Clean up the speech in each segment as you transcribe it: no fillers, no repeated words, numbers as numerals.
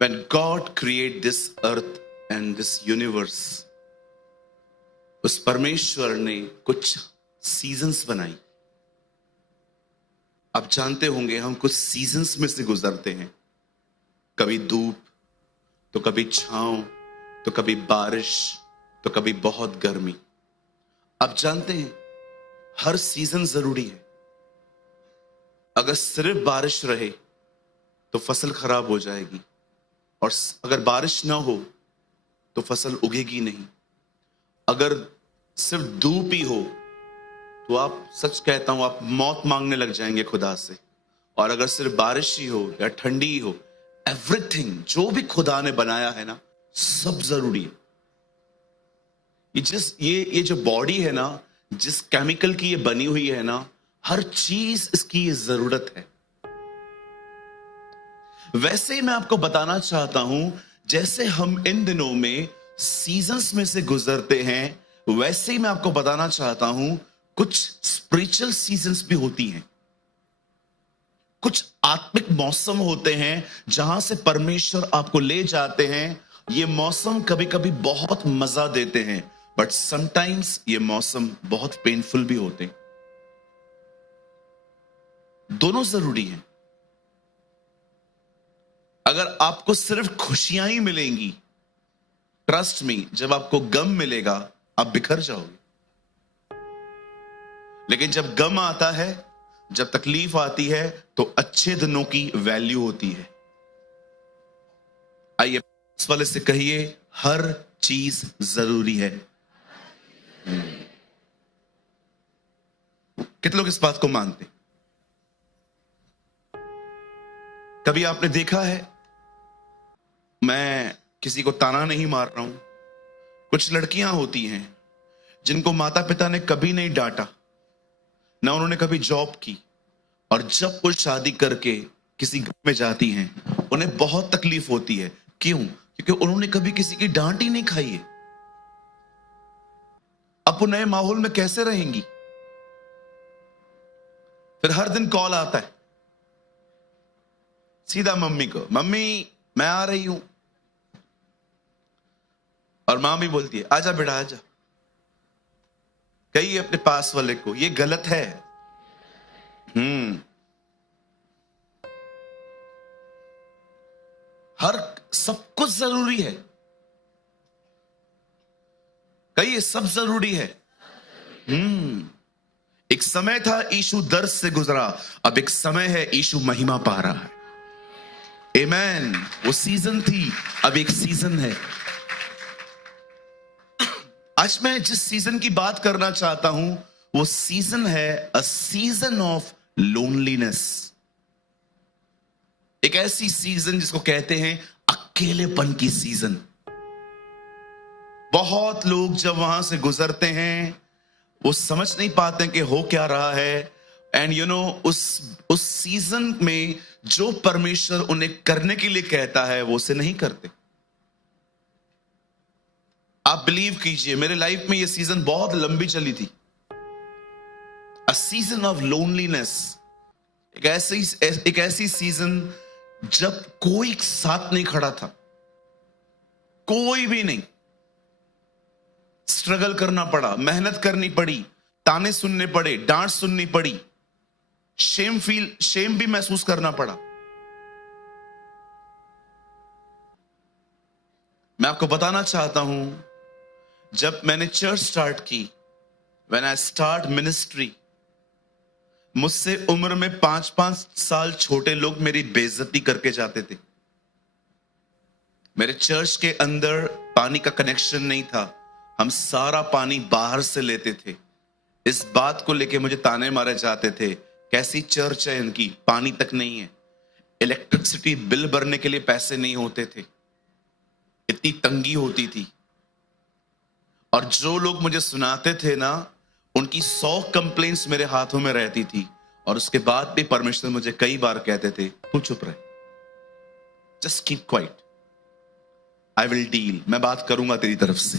When God created this earth and this universe, उस परमेश्वर ने कुछ सीजन्स बनाई। आप जानते होंगे हम कुछ सीजन्स में से गुजरते हैं, कभी धूप तो कभी छांव तो कभी बारिश तो कभी बहुत गर्मी। आप जानते हैं हर सीजन जरूरी है। अगर सिर्फ बारिश रहे तो फसल खराब हो जाएगी, और अगर बारिश ना हो तो फसल उगेगी नहीं। अगर सिर्फ धूप ही हो तो आप, सच कहता हूं, आप मौत मांगने लग जाएंगे खुदा से। और अगर सिर्फ बारिश ही हो या ठंडी ही हो, एवरीथिंग जो भी खुदा ने बनाया है ना, सब जरूरी है। ये जो बॉडी है ना, जिस केमिकल की ये बनी हुई है ना, हर चीज इसकी ये जरूरत है। वैसे ही मैं आपको बताना चाहता हूं, जैसे हम इन दिनों में सीजन्स में से गुजरते हैं, वैसे ही मैं आपको बताना चाहता हूं कुछ स्पिरिचुअल सीजन्स भी होती हैं। कुछ आत्मिक मौसम होते हैं जहां से परमेश्वर आपको ले जाते हैं। ये मौसम कभी कभी बहुत मजा देते हैं, बट समटाइम्स ये मौसम बहुत पेनफुल भी होते हैं। दोनों जरूरी हैं। अगर आपको सिर्फ खुशियां ही मिलेंगी, ट्रस्ट मी, जब आपको गम मिलेगा आप बिखर जाओगे। लेकिन जब गम आता है, जब तकलीफ आती है, तो अच्छे दिनों की वैल्यू होती है। आइए इस वाले से कहिए, हर चीज जरूरी है। कितने लोग इस बात को मानते? कभी आपने देखा है, मैं किसी को ताना नहीं मार रहा हूं, कुछ लड़कियां होती हैं जिनको माता पिता ने कभी नहीं डांटा, ना उन्होंने कभी जॉब की, और जब वो शादी करके किसी घर में जाती हैं उन्हें बहुत तकलीफ होती है। क्यों? क्योंकि उन्होंने कभी किसी की डांट ही नहीं खाई है। अब वो नए माहौल में कैसे रहेंगी? फिर हर दिन कॉल आता है सीधा मम्मी को, मम्मी मैं आ रही हूं, और मां भी बोलती है आजा बेटा आजा। कहिए अपने पास वाले को, ये गलत है। हर सब कुछ जरूरी है। कहिए सब जरूरी है। एक समय था यीशु दर्द से गुजरा, अब एक समय है यीशु महिमा पा रहा है। आमेन। वो सीजन थी, अब एक सीजन है। आज मैं जिस सीजन की बात करना चाहता हूं वो सीजन है अ सीजन ऑफ लोनलीनेस। एक ऐसी सीजन जिसको कहते हैं अकेलेपन की सीजन। बहुत लोग जब वहां से गुजरते हैं वो समझ नहीं पाते कि हो क्या रहा है। एंड यू नो, उस सीजन में जो परमेश्वर उन्हें करने के लिए कहता है वो उसे नहीं करते। आप बिलीव कीजिए, मेरे लाइफ में ये सीजन बहुत लंबी चली थी। अ सीजन ऑफ लोनलीनेस, एक ऐसी सीजन जब कोई साथ नहीं खड़ा था, कोई भी नहीं। स्ट्रगल करना पड़ा, मेहनत करनी पड़ी, ताने सुनने पड़े, डांट सुननी पड़ी, शेम भी महसूस करना पड़ा। मैं आपको बताना चाहता हूं, जब मैंने चर्च स्टार्ट की, व्हेन आई स्टार्ट मिनिस्ट्री, मुझसे उम्र में 5-5 साल छोटे लोग मेरी बेइज्जती करके जाते थे। मेरे चर्च के अंदर पानी का कनेक्शन नहीं था, हम सारा पानी बाहर से लेते थे। इस बात को लेके मुझे ताने मारे जाते थे, कैसी चर्च है इनकी, पानी तक नहीं है, इलेक्ट्रिसिटी बिल भरने के लिए पैसे नहीं होते थे, इतनी तंगी होती थी। और जो लोग मुझे सुनाते थे ना, उनकी 100 कंप्लेंट्स मेरे हाथों में रहती थी, और उसके बाद भी परमेश्वर मुझे कई बार कहते थे तू चुप रहे, just keep quiet, I will deal, मैं बात करूंगा तेरी तरफ से।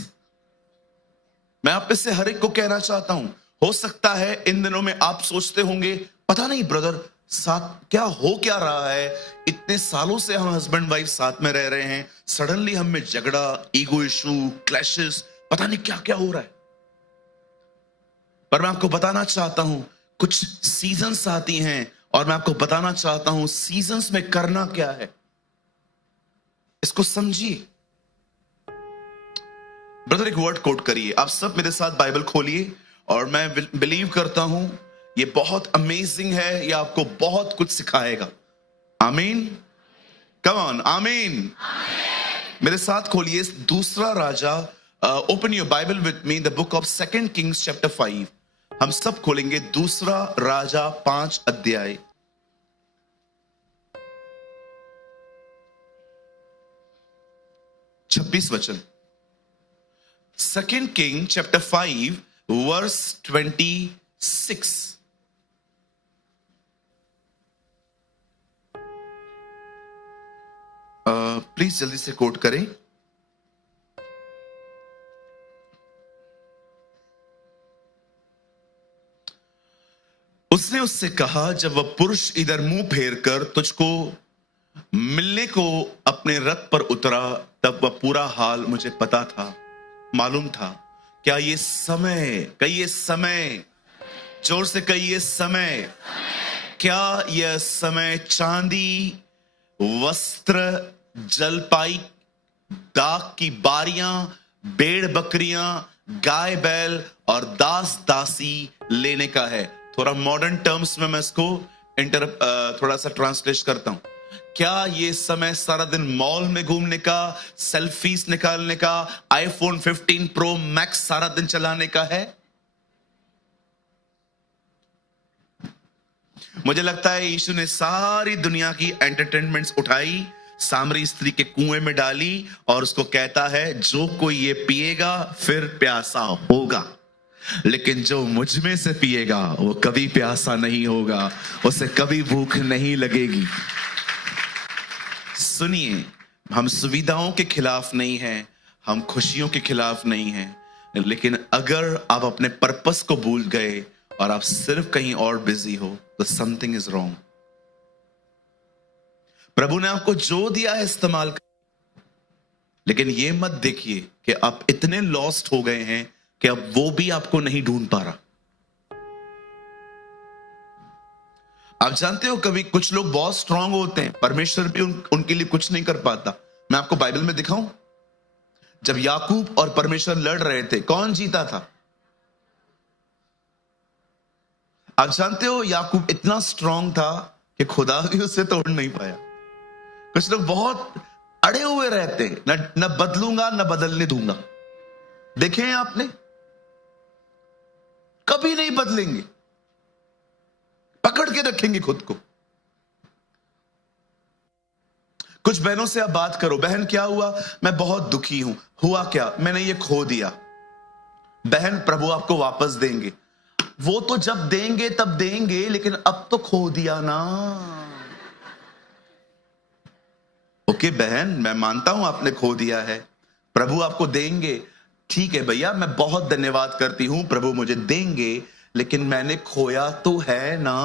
मैं आप में से हर एक को कहना चाहता हूं, हो सकता है इन दिनों में आप सोचते होंगे, पता नहीं ब्रदर साथ क्या हो क्या रहा है? इतने सालों से हम हस्बैंड वाइफ साथ में रह रहे हैं, सडनली हम में झगड़ा, ईगो इशू, क्लैशेस, पता नहीं क्या क्या हो रहा है। पर मैं आपको बताना चाहता हूं, कुछ सीजन्स आती हैं और मैं आपको बताना चाहता हूं सीजन्स में करना क्या है, इसको समझिए। ब्रदर एक वर्ड कोट करिए, आप सब मेरे साथ बाइबल खोलिए, और मैं बिलीव करता हूं ये बहुत अमेजिंग है, ये आपको बहुत कुछ सिखाएगा। आमीन, कम ऑन, आमीन। मेरे साथ खोलिए दूसरा राजा, open your Bible with me, the book of 2 Kings chapter 5। हम सब खोलेंगे दूसरा राजा 5 अध्याय। छब्बीस वचन। 2 किंग चैप्टर 5 वर्स 26। प्लीज जल्दी से कोट करें। उसने उससे कहा, जब वह पुरुष इधर मुंह फेर कर तुझको मिलने को अपने रथ पर उतरा, तब वह पूरा हाल मुझे पता था, मालूम था। क्या ये समय, कहिए समय, जोर से कहिए समय। क्या यह समय चांदी, वस्त्र, जलपाई, दाख की बारियां, भेड़ बकरियां, गाय बैल और दास दासी लेने का है? थोड़ा मॉडर्न टर्म्स में मैं इसको थोड़ा सा ट्रांसलेट करता हूं। क्या ये समय सारा दिन मॉल में घूमने का, सेल्फीज निकालने का, आईफोन 15 प्रो मैक्स सारा दिन चलाने का है? मुझे लगता है यीशु ने सारी दुनिया की एंटरटेनमेंट्स उठाई, सामरी स्त्री के कुएं में डाली, और उसको कहता है, जो कोई ये पिएगा फिर प्यासा होगा, लेकिन जो मुझ में से पिएगा वो कभी प्यासा नहीं होगा, उसे कभी भूख नहीं लगेगी। सुनिए, हम सुविधाओं के खिलाफ नहीं हैं, हम खुशियों के खिलाफ नहीं हैं, लेकिन अगर आप अपने पर्पस को भूल गए और आप सिर्फ कहीं और बिजी हो तो समथिंग इज रॉन्ग। प्रभु ने आपको जो दिया है इस्तेमाल कर, लेकिन ये मत देखिए कि आप इतने लॉस्ट हो गए हैं कि अब वो भी आपको नहीं ढूंढ पा रहा। आप जानते हो, कभी कुछ लोग बहुत स्ट्रांग होते हैं, परमेश्वर भी उनके लिए कुछ नहीं कर पाता। मैं आपको बाइबल में दिखाऊं, जब याकूब और परमेश्वर लड़ रहे थे, कौन जीता था? आप जानते हो, याकूब इतना स्ट्रांग था कि खुदा भी उसे तोड़ नहीं पाया। कुछ लोग बहुत अड़े हुए रहते हैं, न बदलूंगा न बदलने दूंगा। देखे हैं आपने, कभी नहीं बदलेंगे, पकड़ के रखेंगे खुद को। कुछ बहनों से आप बात करो, बहन क्या हुआ? मैं बहुत दुखी हूं। हुआ क्या? मैंने ये खो दिया। बहन, प्रभु आपको वापस देंगे। वो तो जब देंगे तब देंगे, लेकिन अब तो खो दिया ना। ओके बहन, मैं मानता हूं आपने खो दिया है, प्रभु आपको देंगे। ठीक है भैया, मैं बहुत धन्यवाद करती हूं, प्रभु मुझे देंगे, लेकिन मैंने खोया तो है ना।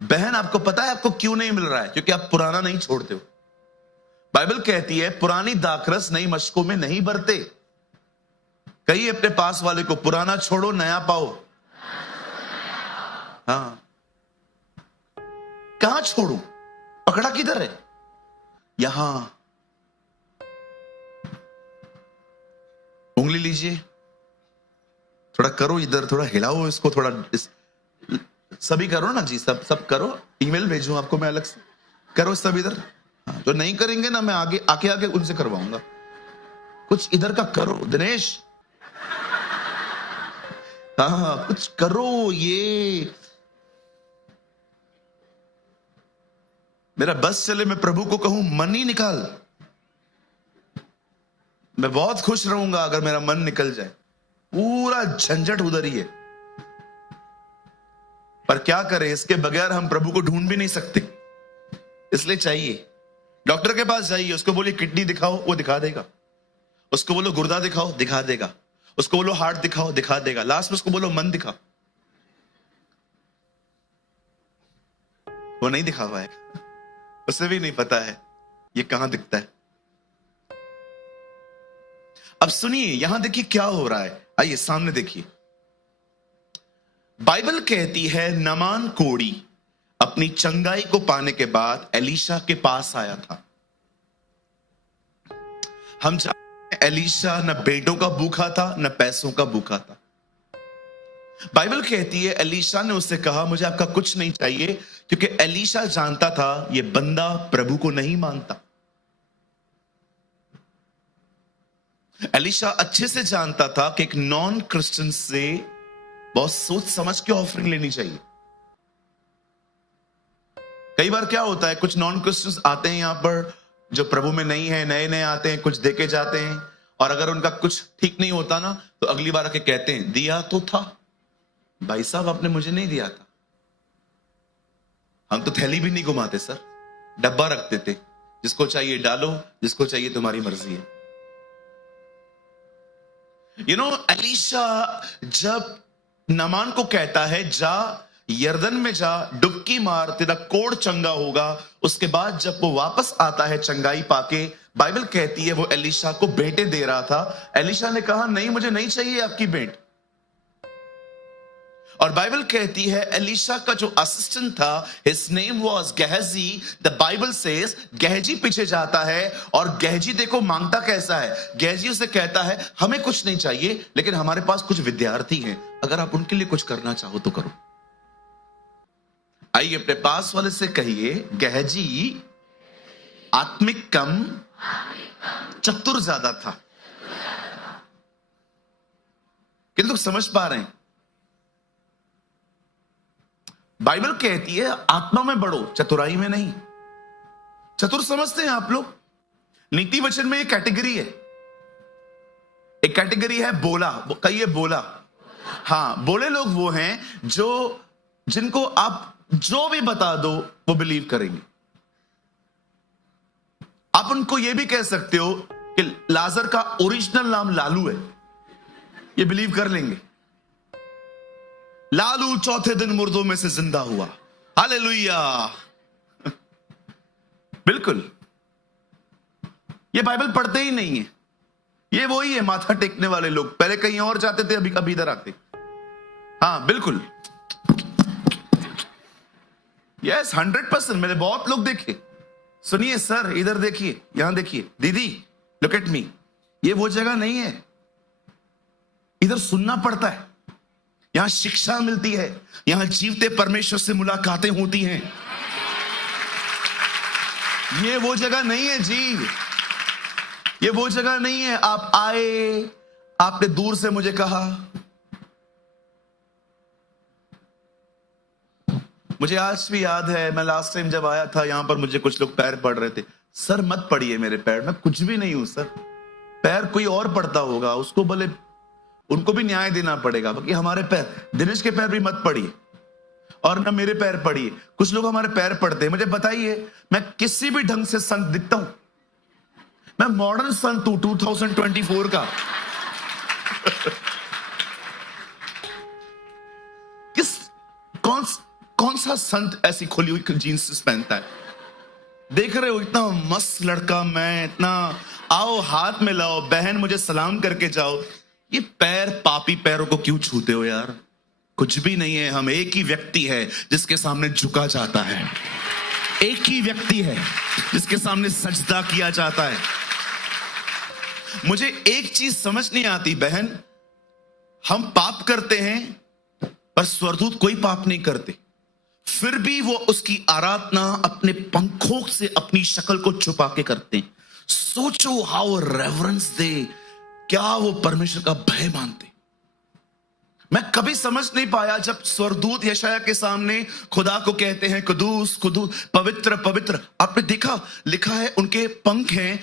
बहन, आपको पता है आपको क्यों नहीं मिल रहा है? क्योंकि आप पुराना नहीं छोड़ते हो। बाइबल कहती है, पुरानी दाखरस नई मशकों में नहीं भरते। कहिए अपने पास वाले को, पुराना छोड़ो नया पाओ। हाँ, कहां छोड़ू? पकड़ा किधर है? यहां। उंगली लीजिए, थोड़ा करो इधर, थोड़ा हिलाओ इसको, थोड़ा सभी करो ना जी, सब करो। ईमेल भेजूं आपको मैं अलग से, करो सब इधर। हाँ, जो नहीं करेंगे ना, मैं आगे आके उनसे करवाऊंगा। कुछ इधर का करो दिनेश। हाँ, कुछ करो। ये मेरा बस चले, मैं प्रभु को कहूं मन ही निकाल। मैं बहुत खुश रहूंगा अगर मेरा मन निकल जाए। पूरा झंझट उधर ही है। पर क्या करें, इसके बगैर हम प्रभु को ढूंढ भी नहीं सकते। इसलिए चाहिए, डॉक्टर के पास जाइए, उसको बोलिए किडनी दिखाओ, वो दिखा देगा। उसको बोलो गुर्दा दिखाओ, दिखा देगा। उसको बोलो हार्ट दिखाओ, दिखा देगा। लास्ट में उसको बोलो मन दिखा। वो नहीं दिखा पाएगा, उसे भी नहीं पता है ये कहां दिखता है। अब सुनिए, यहां देखिए क्या हो रहा है, आइए सामने देखिए। बाइबल कहती है नामान कोढ़ी अपनी चंगाई को पाने के बाद एलीशा के पास आया था। हम जानते हैं एलीशा न बेटों का भूखा था न पैसों का भूखा था। बाइबल कहती है एलीशा ने उससे कहा मुझे आपका कुछ नहीं चाहिए, क्योंकि एलीशा जानता था यह बंदा प्रभु को नहीं मानता। एलीशा अच्छे से जानता था कि एक नॉन क्रिश्चियन से बहुत सोच समझ के ऑफरिंग लेनी चाहिए। कई बार क्या होता है, कुछ नॉन क्रिश्चियंस आते हैं यहां पर जो प्रभु में नहीं है, नए नए आते हैं, कुछ देके जाते हैं, और अगर उनका कुछ ठीक नहीं होता ना तो अगली बार आके कहते हैं दिया तो था भाई साहब, आपने मुझे नहीं दिया था। हम तो थैली भी नहीं घुमाते सर, डब्बा रखते थे, जिसको चाहिए डालो, जिसको चाहिए तुम्हारी मर्जी है। एलीशा जब नामान को कहता है जा यरदन में जा, डुबकी मार, तेरा कोढ़ चंगा होगा, उसके बाद जब वो वापस आता है चंगाई पाके, बाइबल कहती है वो एलीशा को भेंटें दे रहा था। एलीशा ने कहा नहीं, मुझे नहीं चाहिए आपकी भेंट। और बाइबल कहती है एलीशा का जो असिस्टेंट था, his name was Gehazi. The Bible says Gehazi पीछे जाता है, और गेहजी देखो मांगता कैसा है। गेहजी उसे कहता है हमें कुछ नहीं चाहिए, लेकिन हमारे पास कुछ विद्यार्थी हैं, अगर आप उनके लिए कुछ करना चाहो तो करो। आइए अपने पास वाले से कहिए गेहजी आत्मिक कम चतुर ज्यादा था। किन लोग समझ पा रहे हैं? बाइबल कहती है आत्मा में बढ़ो, चतुराई में नहीं। चतुर समझते हैं आप लोग? नीति वचन में एक कैटेगरी है, एक कैटेगरी है बोला। कहिए बोला। हाँ, बोले लोग वो हैं जिनको आप जो भी बता दो वो बिलीव करेंगे। आप उनको ये भी कह सकते हो कि लाजर का ओरिजिनल नाम लालू है, ये बिलीव कर लेंगे। लालू चौथे दिन मुर्दों में से जिंदा हुआ, हालेलुया। बिल्कुल, ये बाइबल पढ़ते ही नहीं है, ये वही है माथा टेकने वाले लोग। पहले कहीं और जाते थे, अभी इधर आते। हाँ बिल्कुल, यस 100%। मैंने बहुत लोग देखे। सुनिए सर, इधर देखिए, यहां देखिए, दीदी लुक एट मी, ये वो जगह नहीं है, इधर सुनना पड़ता है, यहां शिक्षा मिलती है, यहां जीवते परमेश्वर से मुलाकातें होती हैं। ये वो जगह नहीं है जी, ये वो जगह नहीं है। आप आए, आपने दूर से मुझे कहा, मुझे आज भी याद है, मैं लास्ट टाइम जब आया था यहां पर, मुझे कुछ लोग पैर पड़ रहे थे। सर मत पड़िए मेरे पैर, मैं कुछ भी नहीं हूं सर, पैर कोई और पड़ता होगा, उसको भले उनको भी न्याय देना पड़ेगा, बाकी हमारे पैर, दिनेश के पैर भी मत पड़िए और ना मेरे पैर पड़िए। कुछ लोग हमारे पैर पड़ते हैं। मुझे बताइए, मैं किसी भी ढंग से संत दिखता हूं? मैं मॉडर्न संत हूं 2024 का। कौन सा संत ऐसी खोली हुई जीन्स पहनता है? देख रहे हो, इतना मस्त लड़का मैं, इतना आओ हाथ में लाओ, बहन मुझे सलाम करके जाओ। ये पैर, पापी पैरों को क्यों छूते हो यार? कुछ भी नहीं है, हम एक ही व्यक्ति है जिसके सामने झुका जाता है, एक ही व्यक्ति है जिसके सामने सजदा किया जाता है। मुझे एक चीज समझ नहीं आती बहन, हम पाप करते हैं पर स्वर्गदूत कोई पाप नहीं करते, फिर भी वो उसकी आराधना अपने पंखों से अपनी शक्ल को छुपा के करते हैं। सोचो हाउ रेवरेंस दे, क्या वो परमेश्वर का भय मानते। मैं कभी समझ नहीं पाया जब स्वर्गदूत यशायाह के सामने खुदा को कहते हैं कुदूस कुदूस, पवित्र पवित्र। आपने देखा, लिखा है उनके पंख हैं,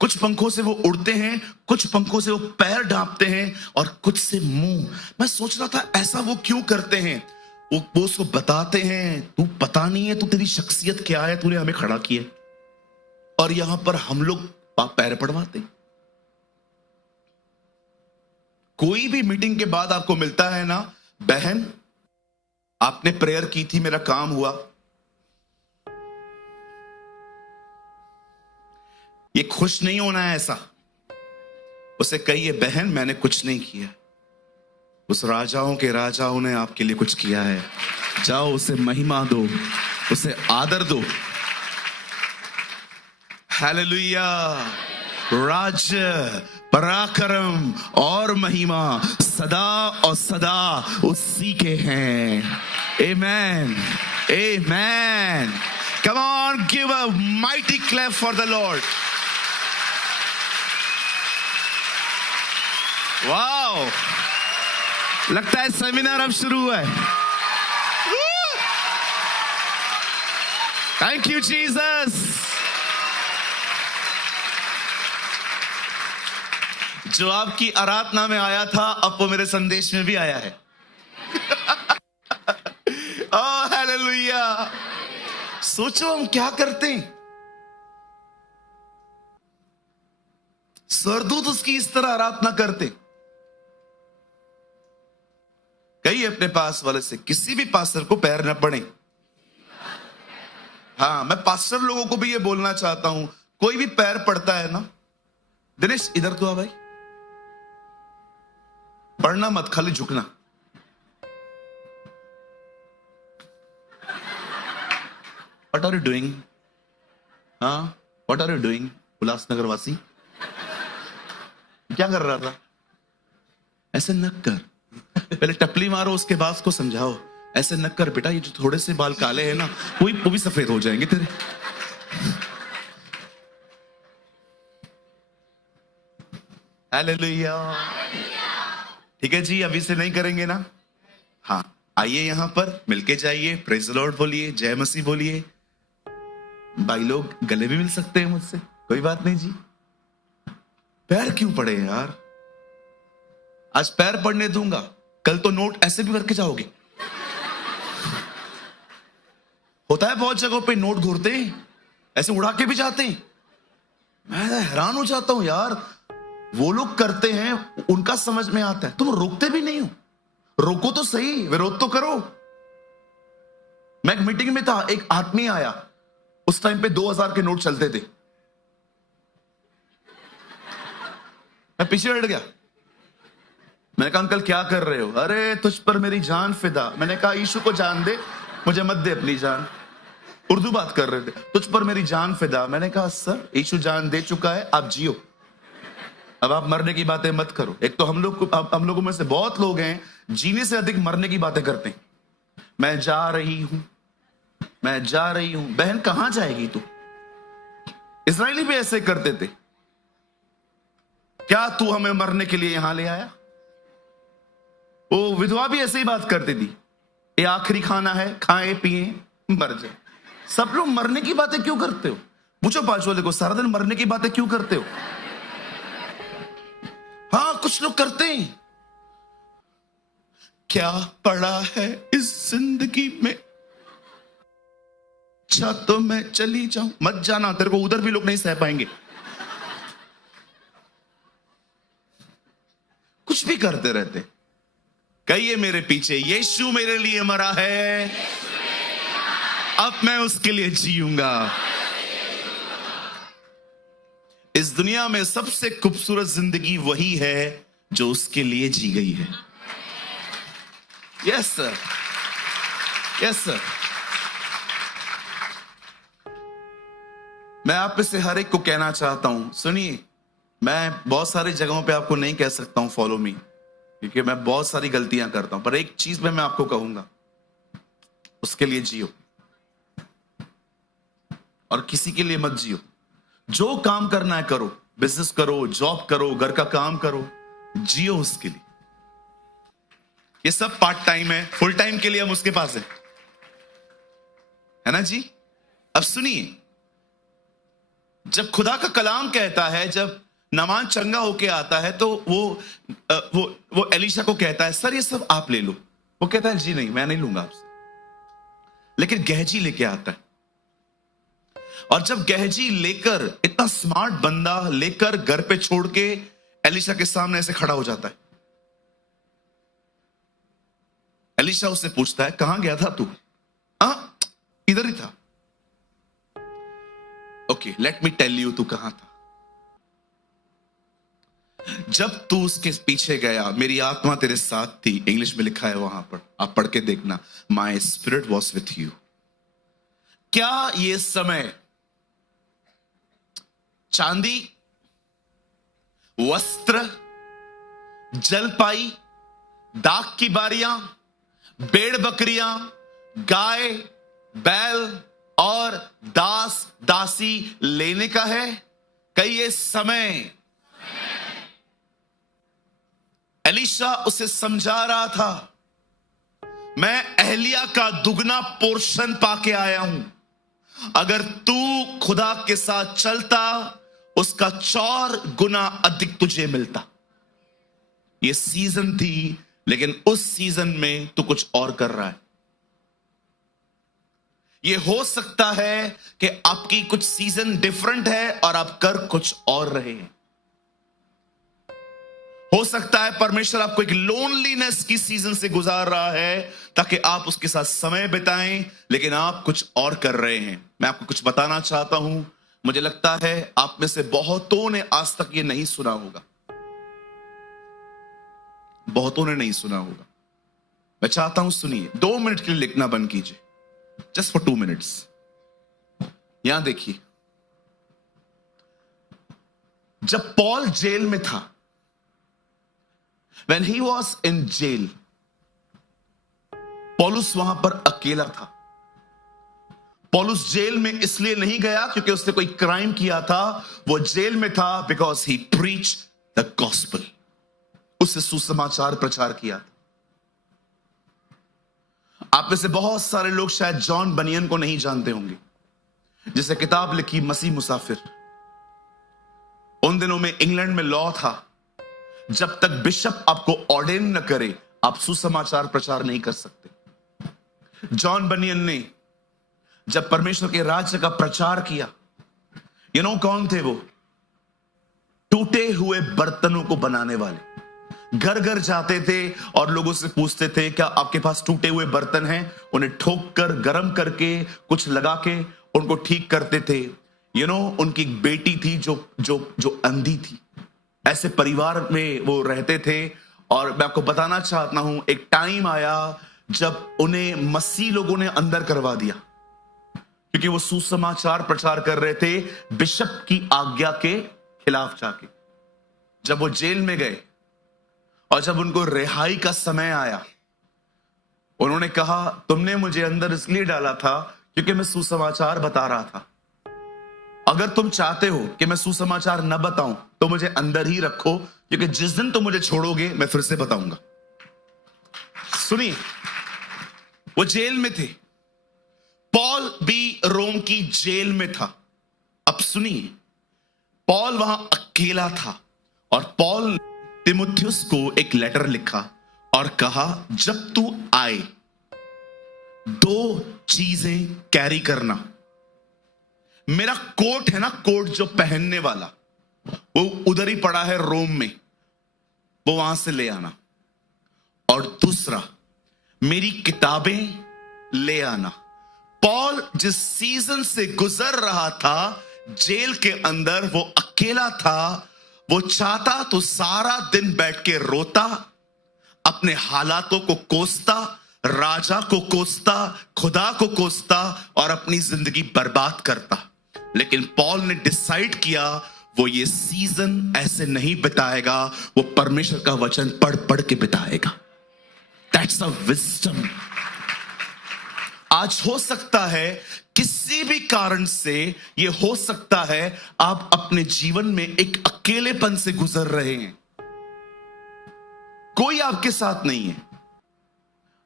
कुछ पंखों से वो उड़ते हैं, कुछ पंखों से वो पैर ढांपते हैं, और कुछ से मुंह। मैं सोच रहा था ऐसा वो क्यों करते हैं? वो उसको बताते हैं, तू पता नहीं है तू, तेरी शख्सियत क्या है, तूने हमें खड़ा किया। और यहां पर हम लोग पैर पड़वाते। कोई भी मीटिंग के बाद आपको मिलता है ना, बहन आपने प्रेयर की थी, मेरा काम हुआ, ये खुश नहीं होना है ऐसा। उसे कहिए, बहन मैंने कुछ नहीं किया, उस राजाओं के राजाओं ने आपके लिए कुछ किया है। जाओ उसे महिमा दो, उसे आदर दो। हालेलुया। राज्य, पराक्रम और महिमा सदा और सदा उसी के हैं। Amen, amen. Come on, give a mighty clap for the Lord. Wow, लगता है सेमिनार अब शुरू हुआ है। Thank you Jesus. जो आपकी आराधना में आया था, अब वो मेरे संदेश में भी आया है। Oh hallelujah. सोचो हम क्या करते हैं। सरदूत उसकी इस तरह आराधना करते। कहिए अपने पास वाले से, किसी भी पास्टर को पैर न पड़े। हाँ, मैं पास्टर लोगों को भी ये बोलना चाहता हूं, कोई भी पैर पड़ता है ना, दिनेश इधर तो आ भाई, पढ़ना मत, खाली झुकना। What are you doing? हाँ, What are you doing? Ulhasnagar वासी क्या कर रहा था? ऐसे न कर, पहले टपली मारो, उसके बाद को समझाओ। ऐसे न कर बेटा, ये जो थोड़े से बाल काले हैं ना, वो भी सफेद हो जाएंगे तेरे। हालेलुया। ठीक है जी, अभी से नहीं करेंगे ना। हाँ, आइए यहां पर मिलके जाइए, प्रेज द लॉर्ड बोलिए, जय मसीह बोलिए। भाई लोग गले भी मिल सकते हैं मुझसे, कोई बात नहीं जी। पैर क्यों पड़े यार? आज पैर पड़ने दूंगा, कल तो नोट ऐसे भी करके जाओगे। होता है बहुत जगहों पे, नोट घूरते हैं, ऐसे उड़ा के भी जाते हैं। मैं हैरान हो जाता हूं यार, वो लोग करते हैं, उनका समझ में आता है, तुम रोकते भी नहीं हो। रोको तो सही, विरोध तो करो। मैं एक मीटिंग में था, एक आदमी आया, उस टाइम पे 2000 के नोट चलते थे। मैं पीछे हट गया। मैंने कहा अंकल क्या कर रहे हो? अरे तुझ पर मेरी जान फिदा। मैंने कहा यीशु को जान दे, मुझे मत दे अपनी जान। उर्दू बात कर रहे थे, तुझ पर मेरी जान फिदा। मैंने कहा सर, यीशु जान दे चुका है, आप जियो, अब आप मरने की बातें मत करो। एक तो हम लोगों में से बहुत लोग हैं, जीने से अधिक मरने की बातें करते हैं। मैं जा रही हूं, मैं जा रही हूं। बहन कहां जाएगी तू? इस्राएली भी ऐसे करते थे। क्या तू हमें मरने के लिए यहां ले आया? वो विधवा भी ऐसे ही बात करती थी, ये आखिरी खाना है, खाएं पिए मर जाए। सब लोग मरने की बातें क्यों करते हो? पूछो पांच वाले को, सारा दिन मरने की बातें क्यों करते हो? हाँ, कुछ लोग करते हैं। क्या पड़ा है इस जिंदगी में, अच्छा तो मैं चली जाऊं। मत जाना, तेरे को उधर भी लोग नहीं सह पाएंगे। कुछ भी करते रहते। कहिए मेरे पीछे, यीशु मेरे लिए मरा है, अब मैं उसके लिए जीऊंगा। इस दुनिया में सबसे खूबसूरत जिंदगी वही है जो उसके लिए जी गई है। Yes sir, yes sir. मैं आप में से हर एक को कहना चाहता हूं, सुनिए, मैं बहुत सारी जगहों पे आपको नहीं कह सकता हूं फॉलो मी, क्योंकि मैं बहुत सारी गलतियां करता हूं, पर एक चीज में मैं आपको कहूंगा, उसके लिए जियो और किसी के लिए मत जियो। जो काम करना है करो, बिजनेस करो, जॉब करो, घर का काम करो, जियो उसके लिए। ये सब पार्ट टाइम है, फुल टाइम के लिए हम उसके पास है ना जी। अब सुनिए, जब खुदा का कलाम कहता है, जब नामान चंगा होके आता है, तो वो एलीशा को कहता है, सर ये सब आप ले लो। वो कहता है जी नहीं, मैं नहीं लूंगा आपसे। लेकिन गहजी लेके आता है, और जब गहजी लेकर, इतना स्मार्ट बंदा लेकर घर पे छोड़ के एलीशा के सामने ऐसे खड़ा हो जाता है। एलीशा उससे पूछता है, कहां गया था तू? इधर ही था। Okay, let me tell you, तू कहां था। जब तू उसके पीछे गया, मेरी आत्मा तेरे साथ थी। इंग्लिश में लिखा है वहां पर, आप पढ़ के देखना, my spirit was with you. क्या ये समय चांदी, वस्त्र, जलपाई, दाख की बारियां, भेड़ बकरियां, गाय बैल और दास दासी लेने का है? कई ये समय एलीशा उसे समझा रहा था, मैं एहलिया का दुगना पोर्शन पाके आया हूं। अगर तू खुदा के साथ चलता, उसका 4 गुना अधिक तुझे मिलता। ये सीजन थी, लेकिन उस सीजन में तू कुछ और कर रहा है। ये हो सकता है कि आपकी कुछ सीजन डिफरेंट है और आप कर कुछ और रहे हैं। हो सकता है परमेश्वर आपको एक लोनलीनेस की सीजन से गुजार रहा है ताकि आप उसके साथ समय बिताएं, लेकिन आप कुछ और कर रहे हैं। मैं आपको कुछ बताना चाहता हूं, मुझे लगता है आप में से बहुतों ने आज तक ये नहीं सुना होगा, बहुतों ने नहीं सुना होगा। मैं चाहता हूं सुनिए, 2 मिनट के लिए लिखना बंद कीजिए, जस्ट फॉर 2 मिनट्स। यहां देखिए, जब पॉल जेल में था, when he was in jail, पौलुस वहां पर अकेला था। पौलुस जेल में इसलिए नहीं गया क्योंकि उसने कोई क्राइम किया था, वो जेल में था because he preach the gospel, उससे सुसमाचार प्रचार किया था। आप में से बहुत सारे लोग शायद जॉन बनियन को नहीं जानते होंगे, जिसे किताब लिखी मसीह मुसाफिर। उन दिनों में इंग्लैंड में लॉ था, जब तक बिशप आपको ऑर्डेन न करे, आप सुसमाचार प्रचार नहीं कर सकते। जॉन बनियन ने जब परमेश्वर के राज्य का प्रचार किया, कौन थे वो? टूटे हुए बर्तनों को बनाने वाले। घर घर जाते थे और लोगों से पूछते थे, क्या आपके पास टूटे हुए बर्तन हैं? उन्हें ठोक कर, गर्म करके, कुछ लगा के उनको ठीक करते थे। उनकी एक बेटी थी जो अंधी थी। ऐसे परिवार में वो रहते थे। और मैं आपको बताना चाहता हूं, एक टाइम आया जब उन्हें मसीह लोगों ने अंदर करवा दिया, क्योंकि वो सुसमाचार प्रचार कर रहे थे बिशप की आज्ञा के खिलाफ जाके। जब वो जेल में गए और जब उनको रिहाई का समय आया, उन्होंने कहा, तुमने मुझे अंदर इसलिए डाला था क्योंकि मैं सुसमाचार बता रहा था। अगर तुम चाहते हो कि मैं सुसमाचार न बताऊं तो मुझे अंदर ही रखो, क्योंकि जिस दिन तुम मुझे छोड़ोगे मैं फिर से बताऊंगा। सुनिए, वो जेल में थे। पॉल भी रोम की जेल में था। अब सुनिए, पॉल वहां अकेला था और पॉल ने तिमुथियुस को एक लेटर लिखा और कहा, जब तू आए 2 चीजें कैरी करना। मेरा कोट है ना, कोट जो पहनने वाला, वो उधर ही पड़ा है रोम में, वो वहां से ले आना। और दूसरा, मेरी किताबें ले आना। पॉल जिस सीजन से गुजर रहा था जेल के अंदर, वो अकेला था। वो चाहता तो सारा दिन बैठ के रोता, अपने हालातों को कोसता, राजा को कोसता, खुदा को कोसता और अपनी जिंदगी बर्बाद करता। लेकिन पॉल ने डिसाइड किया वो ये सीजन ऐसे नहीं बिताएगा, वो परमेश्वर का वचन पढ़ पढ़ के बिताएगा। That's a wisdom. आज हो सकता है किसी भी कारण से, ये हो सकता है आप अपने जीवन में एक अकेलेपन से गुजर रहे हैं। कोई आपके साथ नहीं है,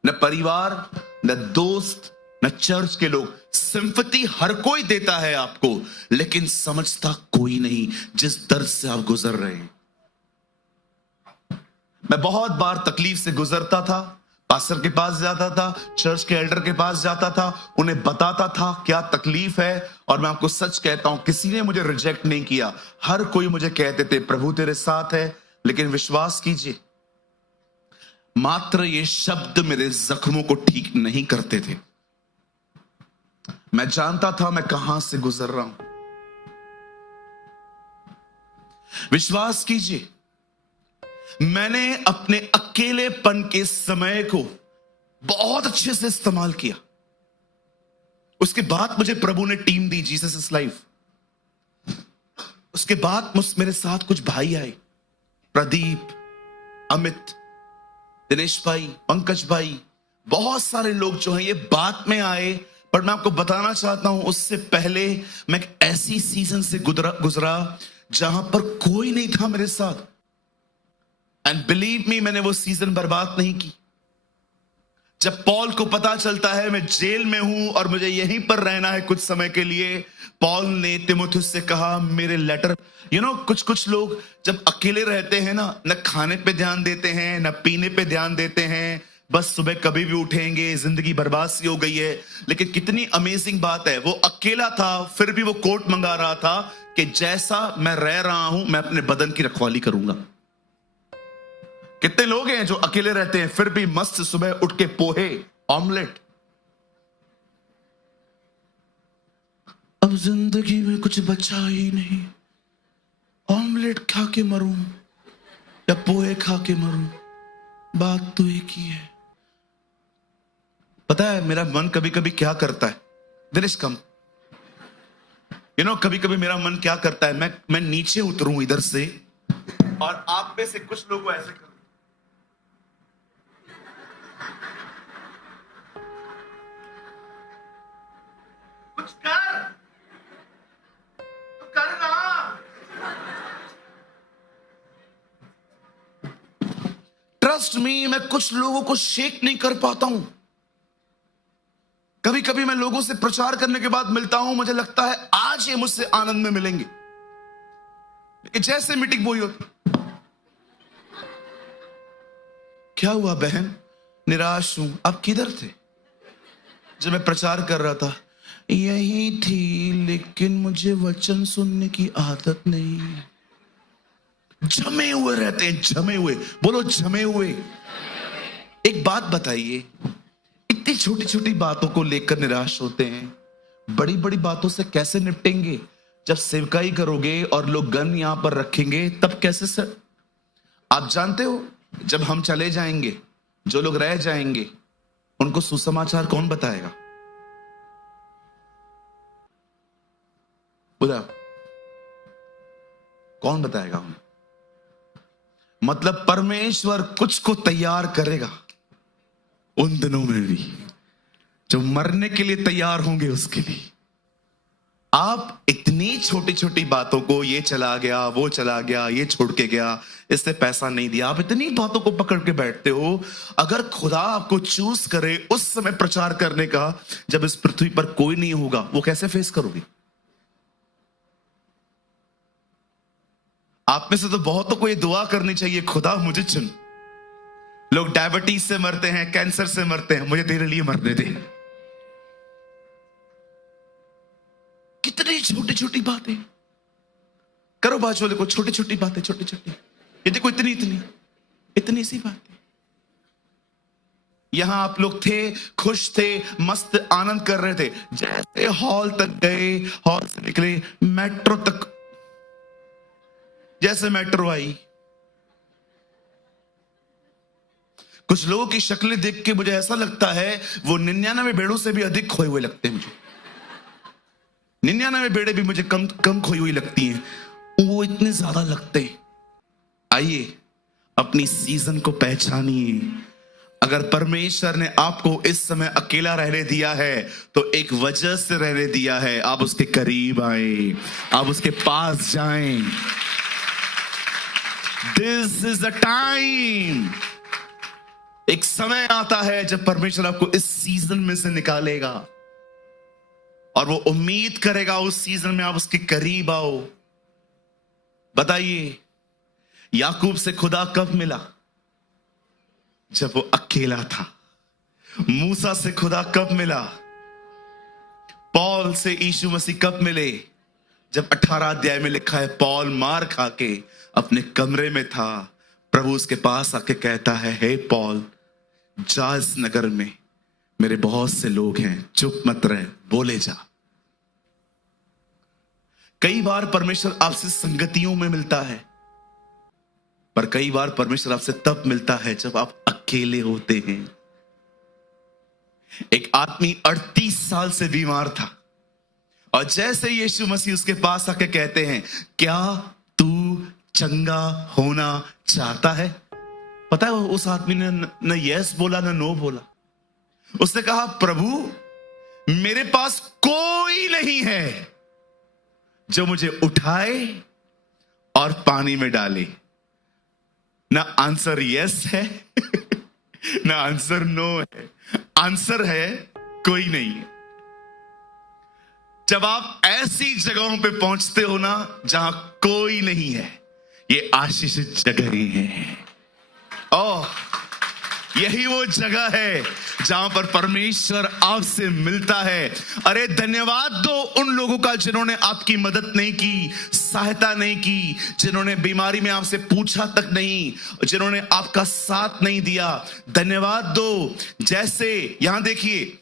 न परिवार, न दोस्त, न चर्च के लोग। सिंपैथी हर कोई देता है आपको, लेकिन समझता कोई नहीं जिस दर्द से आप गुजर रहे हैं। मैं बहुत बार तकलीफ से गुजरता था, पास्टर के पास जाता था, चर्च के एल्डर के पास जाता था, उन्हें बताता था क्या तकलीफ है। और मैं आपको सच कहता हूं, किसी ने मुझे रिजेक्ट नहीं किया। हर कोई मुझे कहते थे, प्रभु तेरे साथ है। लेकिन विश्वास कीजिए, मात्र ये शब्द मेरे जख्मों को ठीक नहीं करते थे। मैं जानता था मैं कहां से गुजर रहा हूं। विश्वास कीजिए, मैंने अपने अकेलेपन के समय को बहुत अच्छे से इस्तेमाल किया। उसके बाद मुझे प्रभु ने team the, Jesus is life. उसके बाद मेरे साथ कुछ भाई आए, प्रदीप, अमित, दिनेश भाई, पंकज भाई, बहुत सारे लोग जो हैं ये बाद में आए। पर मैं आपको बताना चाहता हूं, उससे पहले मैं एक ऐसी सीजन से गुजरा जहां पर कोई नहीं था मेरे साथ। एंड बिलीव मी, मैंने वो सीजन बर्बाद नहीं की। जब पॉल को पता चलता है मैं जेल में हूं और मुझे यहीं पर रहना है कुछ समय के लिए, पॉल ने तिमुथियुस से कहा मेरे लेटर, कुछ लोग जब अकेले रहते हैं ना, न खाने पे ध्यान देते हैं, न पीने पे ध्यान देते हैं, बस सुबह कभी भी उठेंगे, जिंदगी बर्बाद सी हो गई है। लेकिन कितनी अमेजिंग बात है, वो अकेला था फिर भी वो कोट मंगा रहा था कि जैसा मैं रह रहा हूं मैं अपने बदन की रखवाली करूंगा। कितने लोग हैं जो अकेले रहते हैं फिर भी मस्त सुबह उठ के पोहे, ऑमलेट। अब जिंदगी में कुछ बचा ही नहीं, ऑमलेट खा के मरूं या पोहे खा के मरूं, बात तो एक ही है। पता है मेरा मन कभी कभी क्या करता है, दिनेश कम, कभी कभी मेरा मन क्या करता है, मैं नीचे उतरूं इधर से और आप में से कुछ लोगों ऐसे कर, कुछ कर, तो करना। ट्रस्ट मी, मैं कुछ लोगों को शेक नहीं कर पाता हूं। कभी कभी मैं लोगों से प्रचार करने के बाद मिलता हूं, मुझे लगता है आज ये मुझसे आनंद में मिलेंगे, लेकिन जैसे मीटिंग बोई होती, क्या हुआ बहन, निराश हूं। अब किधर थे जब मैं प्रचार कर रहा था? यही थी, लेकिन मुझे वचन सुनने की आदत नहीं। जमे हुए रहते हैं, जमे हुए, बोलो जमे हुए। एक बात बताइए, इतनी छोटी छोटी बातों को लेकर निराश होते हैं, बड़ी बड़ी बातों से कैसे निपटेंगे? जब सेवकाई करोगे और लोग गन यहां पर रखेंगे तब कैसे सर? आप जानते हो, जब हम चले जाएंगे, जो लोग रह जाएंगे उनको सुसमाचार कौन बताएगा? बोला कौन बताएगा उन्हें? मतलब परमेश्वर कुछ को तैयार करेगा उन दिनों में भी, जो मरने के लिए तैयार होंगे उसके लिए। आप इतनी छोटी छोटी बातों को, ये चला गया, वो चला गया, ये छोड़ के गया, इससे पैसा नहीं दिया, आप इतनी बातों को पकड़ के बैठते हो। अगर खुदा आपको चूज करे उस समय प्रचार करने का, जब इस पृथ्वी पर कोई नहीं होगा, वो कैसे फेस करोगे? आप में से तो बहुतों को ये दुआ करनी चाहिए, खुदा मुझे चुन। लोग डायबिटीज से मरते हैं, कैंसर से मरते हैं, मुझे तेरे लिए मरने दे। कितनी छोटी छोटी बातें करो, बाजू वाले को छोटी छोटी बातें, छोटी छोटी, ये देखो इतनी इतनी इतनी सी बातें। यहां आप लोग थे, खुश थे, मस्त आनंद कर रहे थे, जैसे हॉल तक गए, हॉल से निकले, मेट्रो तक, जैसे मेट्रो आई, कुछ लोगों की शक्लें देख के मुझे ऐसा लगता है वो 99 भेड़ों से भी अधिक खोए हुए लगते हैं मुझे। 99 भेड़े भी मुझे कम कम खोई हुई लगती हैं, वो इतने ज्यादा लगते हैं। आइए अपनी सीजन को पहचानिए। अगर परमेश्वर ने आपको इस समय अकेला रहने दिया है तो एक वजह से रहने दिया है। आप उसके करीब आए, आप उसके पास जाएं। This is the time. एक समय आता है जब परमेश्वर आपको इस सीजन में से निकालेगा और वो उम्मीद करेगा उस सीजन में आप उसके करीब आओ। बताइए, याकूब से खुदा कब मिला? जब वो अकेला था। मूसा से खुदा कब मिला? पौल से यीशु मसीह कब मिले? जब 18 अध्याय में लिखा है, पौल मार खा के अपने कमरे में था, प्रभु उसके पास आके कहता है, हे पौल, जा इस नगर में, मेरे बहुत से लोग हैं, चुप मत रहे, बोले जा। कई बार परमेश्वर आपसे संगतियों में मिलता है, पर कई बार परमेश्वर आपसे तब मिलता है जब आप अकेले होते हैं। एक आदमी 38 साल से बीमार था, और जैसे यीशु मसीह उसके पास आके कहते हैं, क्या तू चंगा होना चाहता है? पता है उस आदमी ने न यस बोला न नो बोला। उसने कहा, प्रभु मेरे पास कोई नहीं है जो मुझे उठाए और पानी में डाले। ना आंसर यस है ना आंसर नो है, आंसर है कोई नहीं है। जब आप ऐसी जगहों पे पहुंचते हो ना जहां कोई नहीं है, ये आशीषित जगह ही है। ओह, यही वो जगह है जहां पर परमेश्वर आपसे मिलता है। अरे धन्यवाद दो उन लोगों का जिन्होंने आपकी मदद नहीं की, सहायता नहीं की, जिन्होंने बीमारी में आपसे पूछा तक नहीं, जिन्होंने आपका साथ नहीं दिया। धन्यवाद दो। जैसे यहां देखिए,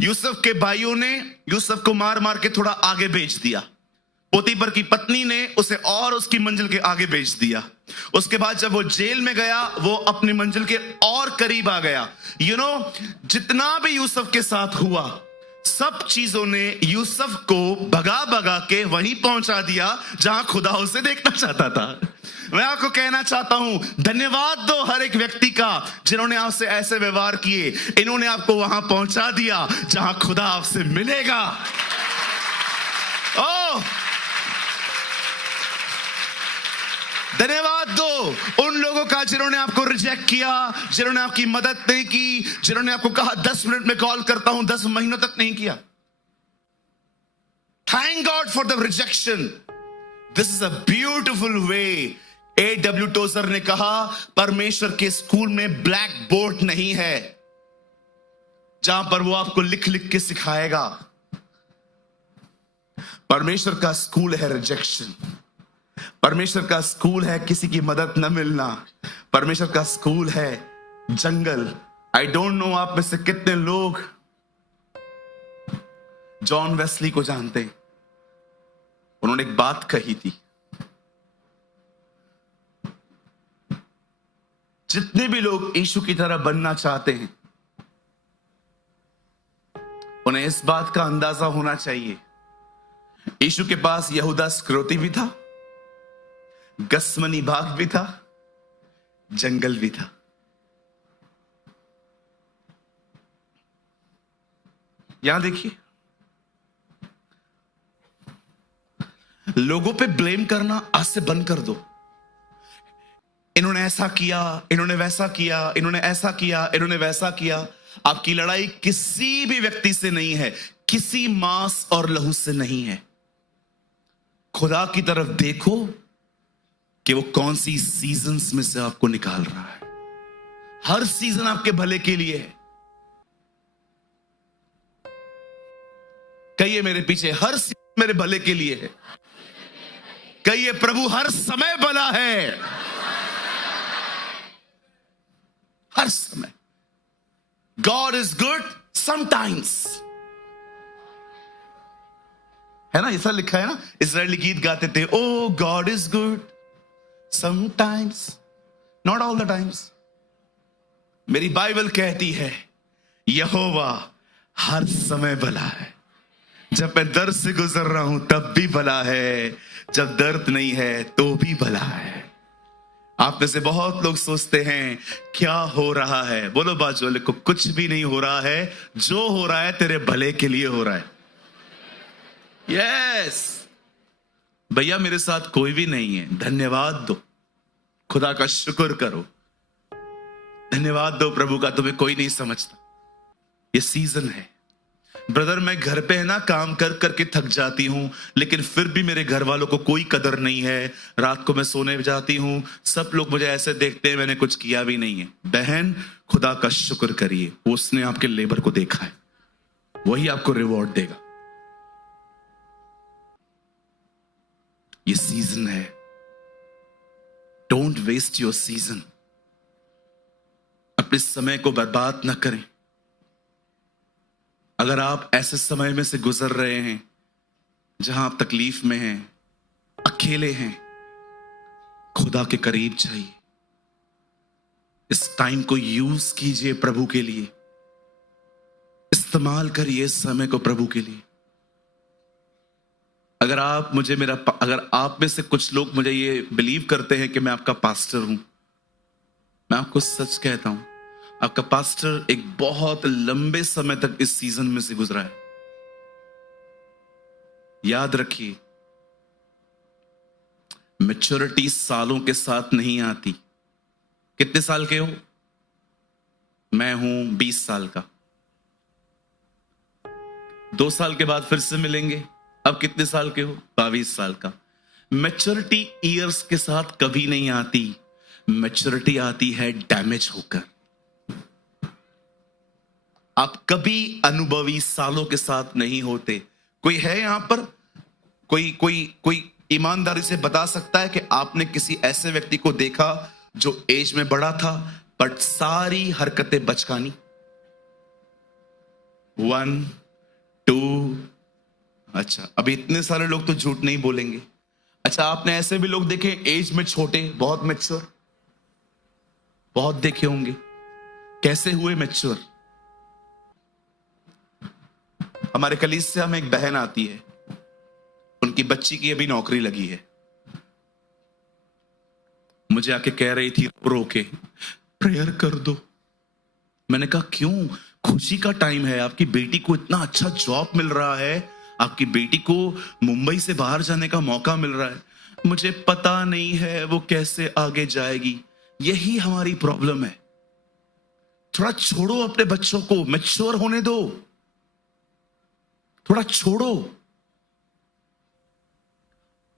यूसुफ के भाइयों ने यूसुफ को मार मार के थोड़ा आगे भेज दिया। पोतीफर की पत्नी ने उसे और उसकी मंजिल के आगे भेज दिया। उसके बाद जब वो जेल में गया, वो अपनी मंजिल के और करीब आ गया। जितना भी यूसुफ के साथ हुआ, सब चीजों ने यूसुफ को भगा भगा के वहीं पहुंचा दिया जहां खुदा उसे देखना चाहता था। मैं आपको कहना चाहता हूं, धन्यवाद दो हर एक व्यक्ति का जिन्होंने आपसे ऐसे व्यवहार किए। इन्होंने आपको वहां पहुंचा दिया जहां खुदा आपसे मिलेगा। ओह, धन्यवाद दो उन लोगों का जिन्होंने आपको रिजेक्ट किया, जिन्होंने आपकी मदद नहीं की, जिन्होंने आपको कहा 10 मिनट में कॉल करता हूं, 10 महीनों तक नहीं किया। Thank God for the rejection. This is a beautiful way. A.W. Trouser ने कहा, परमेश्वर के स्कूल में ब्लैक बोर्ड नहीं है जहां पर वो आपको लिख लिख के सिखाएगा। परमेश्वर का स्कूल है रिजेक्शन। परमेश्वर का स्कूल है किसी की मदद न मिलना। परमेश्वर का स्कूल है जंगल। आई डोंट नो आप में से कितने लोग जॉन वेस्ली को जानते हैं। उन्होंने एक बात कही थी, जितने भी लोग यीशु की तरह बनना चाहते हैं, उन्हें इस बात का अंदाजा होना चाहिए, यीशु के पास यहूदा इस्करियोती भी था, गसमनी बाग भी था, जंगल भी था। यहां देखिए, लोगों पे ब्लेम करना आज से बंद कर दो। इन्होंने ऐसा किया, इन्होंने वैसा किया, इन्होंने ऐसा किया, इन्होंने वैसा किया। आपकी लड़ाई किसी भी व्यक्ति से नहीं है, किसी मांस और लहू से नहीं है। खुदा की तरफ देखो कि वो कौन सी सीजन्स में से आपको निकाल रहा है। हर सीजन आपके भले के लिए है। कहिए मेरे पीछे, हर सीजन मेरे भले के लिए है। कहिए, प्रभु हर समय भला है। हर समय। God is good sometimes। है ना, ऐसा लिखा है ना, इस्राएली गीत गाते थे, Oh God is good sometimes, not all the times। मेरी बाइबल कहती है, यहोवा हर समय भला है। जब मैं दर्द से गुजर रहा हूं तब भी भला है, जब दर्द नहीं है तो भी भला है। आप में से बहुत लोग सोचते हैं क्या हो रहा है। बोलो बाजू वाले को, कुछ भी नहीं हो रहा है, जो हो रहा है तेरे भले के लिए हो रहा है। यस भैया, मेरे साथ कोई भी नहीं है, धन्यवाद दो, खुदा का शुक्र करो। धन्यवाद दो प्रभु का, तुम्हें कोई नहीं समझता। ये सीजन है। ब्रदर, मैं घर पे है ना काम कर करके थक जाती हूं, लेकिन फिर भी मेरे घर वालों को कोई कदर नहीं है। रात को मैं सोने जाती हूं, सब लोग मुझे ऐसे देखते हैं मैंने कुछ किया भी नहीं है। बहन, खुदा का शुक्र करिए, उसने आपके लेबर को देखा है, वही आपको रिवॉर्ड देगा। ये सीजन है। Don't waste your season. अपने समय को बर्बाद ना करें। अगर आप ऐसे समय में से गुजर रहे हैं जहां आप तकलीफ में हैं, अकेले हैं, खुदा के करीब जाइए। इस टाइम को यूज कीजिए प्रभु के लिए, इस्तेमाल करिए इस समय को प्रभु के लिए। अगर आप में से कुछ लोग मुझे ये बिलीव करते हैं कि मैं आपका पास्टर हूं, मैं आपको सच कहता हूं, आपका पास्टर एक बहुत लंबे समय तक इस सीजन में से गुजरा है। याद रखिए, मैच्योरिटी सालों के साथ नहीं आती। कितने साल के हो? मैं हूं 20 साल का। 2 साल के बाद फिर से मिलेंगे। अब कितने साल के हो? 22 साल का। मैच्योरिटी ईयर्स के साथ कभी नहीं आती, मैच्योरिटी आती है डैमेज होकर। आप कभी अनुभवी सालों के साथ नहीं होते। कोई है यहां पर, कोई ईमानदारी से बता सकता है कि आपने किसी ऐसे व्यक्ति को देखा जो एज में बड़ा था बट सारी हरकतें बचकानी? 1 2। अच्छा, अभी इतने सारे लोग तो झूठ नहीं बोलेंगे। अच्छा, आपने ऐसे भी लोग देखे एज में छोटे, बहुत मैच्योर? बहुत देखे होंगे। कैसे हुए मैच्योर? हमारे कलीसिया में एक बहन आती है, उनकी बच्ची की अभी नौकरी लगी है। मुझे आके कह रही थी रो के, प्रेयर कर दो। मैंने कहा क्यों? खुशी का टाइम है, आपकी बेटी को इतना अच्छा जॉब मिल रहा है, आपकी बेटी को मुंबई से बाहर जाने का मौका मिल रहा है। मुझे पता नहीं है वो कैसे आगे जाएगी। यही हमारी प्रॉब्लम है। थोड़ा छोड़ो अपने बच्चों को, मैच्योर होने दो, थोड़ा छोड़ो।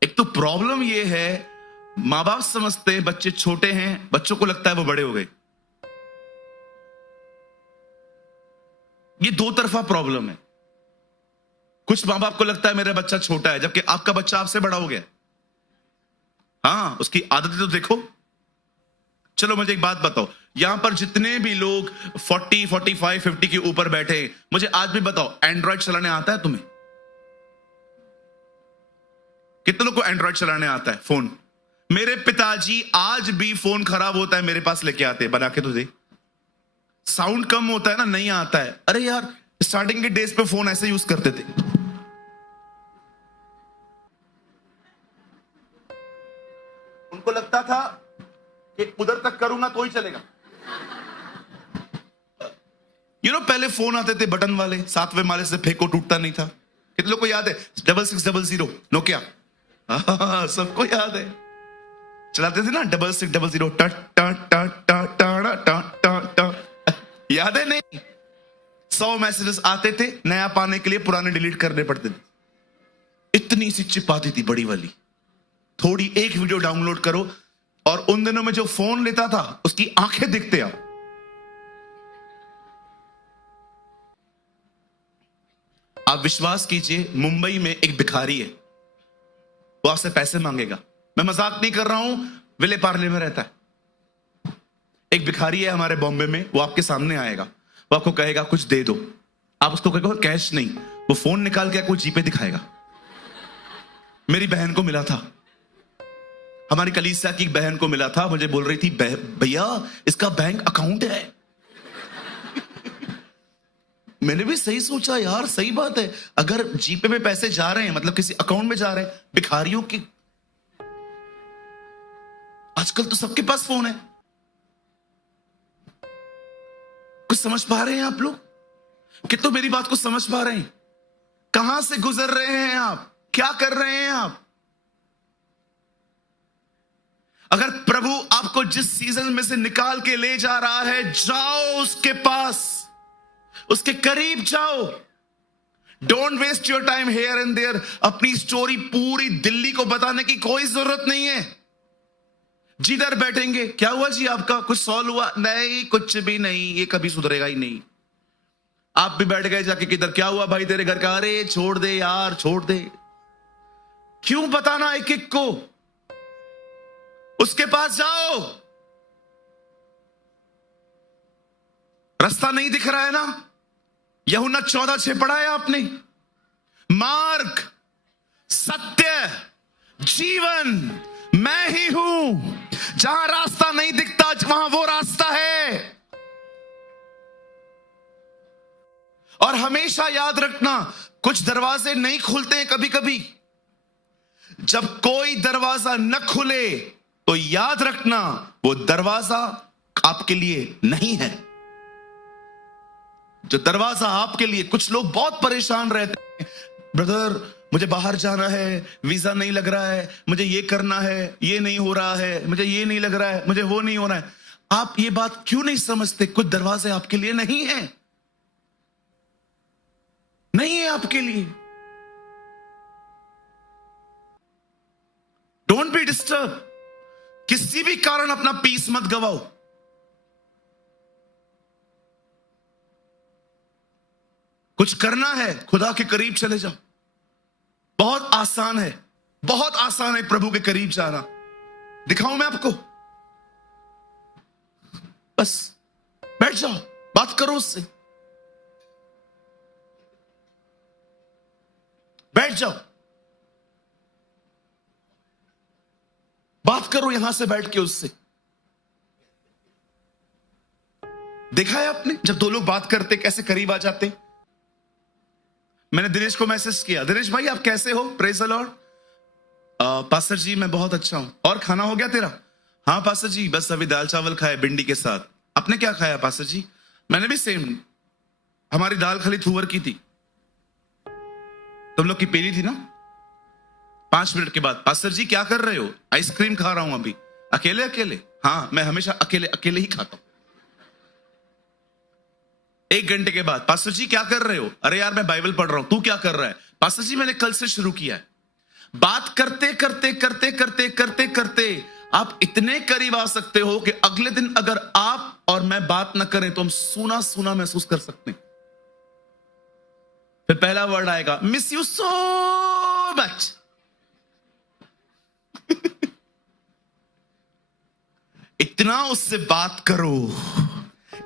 एक तो प्रॉब्लम ये है, मां बाप समझते हैं बच्चे छोटे हैं, बच्चों को लगता है वो बड़े हो गए। ये दो तरफा प्रॉब्लम है। कुछ मां बाप को लगता है मेरा बच्चा छोटा है, जबकि आपका बच्चा आपसे बड़ा हो गया। हाँ, उसकी आदतें तो देखो। चलो मुझे एक बात बताओ, यहां पर जितने भी लोग 40, 45, 50 के ऊपर बैठे, मुझे आज भी बताओ, एंड्रॉइड चलाने आता है तुम्हें? कितने लोग को एंड्रॉइड चलाने आता है फोन? मेरे पिताजी आज भी फोन खराब होता है मेरे पास लेके आते हैं, बना के तो दे। साउंड कम होता है ना, नहीं आता है। अरे यार, स्टार्टिंग के डेज पे फोन ऐसे यूज करते थे। उनको लगता था कि उधर तक करूंगा तो ही चलेगा। पहले फोन आते थे बटन वाले, 7वें माले से फेंको टूटता नहीं था। कितने लोग को याद है? 6600 नोकिया, सबको याद है। चलाते थे ना 6600 याद है? नहीं, 100 मैसेजेस आते थे, नया पाने के लिए पुराने डिलीट करने पड़ते थे। इतनी सी चिप आती थी बड़ी वाली, थोड़ी एक वीडियो डाउनलोड करो, और उन दिनों में जो फोन लेता था उसकी आंखें दिखते। आप विश्वास कीजिए, मुंबई में एक भिखारी है, वो आपसे पैसे मांगेगा। मैं मजाक नहीं कर रहा हूं, विले पार्ले में रहता है। एक भिखारी है हमारे बॉम्बे में, वो आपके सामने आएगा, वो आपको कहेगा कुछ दे दो। आप उसको कहेगा कैश नहीं, वो फोन निकाल के आपको जीपे दिखाएगा। मेरी बहन को मिला था, हमारी कलीसिया की बहन को मिला था, मुझे बोल रही थी भैया इसका बैंक अकाउंट है। मैंने भी सही सोचा यार, सही बात है, अगर जीपे में पैसे जा रहे हैं मतलब किसी अकाउंट में जा रहे हैं। भिखारियों की आजकल तो सबके पास फोन है। कुछ समझ पा रहे हैं आप लोग? कि तो मेरी बात को समझ पा रहे हैं? कहां से गुजर रहे हैं आप? क्या कर रहे हैं आप? अगर प्रभु आपको जिस सीजन में से निकाल के ले जा रहा है, जाओ उसके पास, उसके करीब जाओ। Don't waste your time here and there. अपनी स्टोरी पूरी दिल्ली को बताने की कोई जरूरत नहीं है। जिधर बैठेंगे, क्या हुआ जी आपका, कुछ सॉल्व हुआ? नहीं, कुछ भी नहीं, ये कभी सुधरेगा ही नहीं। आप भी बैठ गए जाके किधर, क्या हुआ भाई तेरे घर का? अरे छोड़ दे यार, छोड़ दे। क्यों बताना एक एक को? उसके पास जाओ। रास्ता नहीं दिख रहा है ना? यूहन्ना 14:6 पढ़ा है आपने? मार्ग, सत्य, जीवन मैं ही हूं। जहां रास्ता नहीं दिखता वहां वो रास्ता है। और हमेशा याद रखना, कुछ दरवाजे नहीं खुलते हैं कभी कभी। जब कोई दरवाजा न खुले तो याद रखना वो दरवाजा आपके लिए नहीं है। जो दरवाजा आपके लिए, कुछ लोग बहुत परेशान रहते हैं, ब्रदर मुझे बाहर जाना है, वीजा नहीं लग रहा है, मुझे ये करना है, ये नहीं हो रहा है, मुझे ये नहीं लग रहा है, मुझे वो नहीं हो रहा है। आप ये बात क्यों नहीं समझते? कुछ दरवाजे आपके लिए नहीं है, नहीं है आपके लिए। Don't be disturb. किसी भी कारण अपना पीस मत गवाओ। कुछ करना है, खुदा के करीब चले जाओ। बहुत आसान है, बहुत आसान है प्रभु के करीब जाना। दिखाऊं मैं आपको? बस बैठ जाओ, बात करो उससे, बैठ जाओ, बात करो यहां से बैठ के उससे। देखा है आपने जब दो लोग बात करते कैसे करीब आ जाते हैं? मैंने दिनेश को मैसेज किया, दिनेश भाई आप कैसे हो? Praise the Lord. पास्टर जी मैं बहुत अच्छा हूं। और खाना हो गया तेरा? हाँ पास्टर जी, बस अभी दाल चावल खाए भिंडी के साथ। आपने क्या खाया पास्टर जी? मैंने भी सेम, हमारी दाल खाली थूवर की थी। तुम लोग की पेली थी ना? 5 मिनट के बाद, पास्टर जी क्या कर रहे हो? आइसक्रीम खा रहा हूं अभी। अकेले अकेले? हाँ मैं हमेशा अकेले अकेले ही खाता हूं। 1 घंटे के बाद, पास्टर जी क्या कर रहे हो? अरे यार मैं बाइबल पढ़ रहा हूं। तू क्या कर रहा है? पास्टर जी मैंने कल से शुरू किया है। बात करते करते करते करते करते करते आप इतने करीब आ सकते हो कि अगले दिन अगर आप और मैं बात ना करें तो हम सूना सूना महसूस कर सकते हैं। फिर पहला वर्ड आएगा, मिस यू सो मच। इतना उससे बात करो,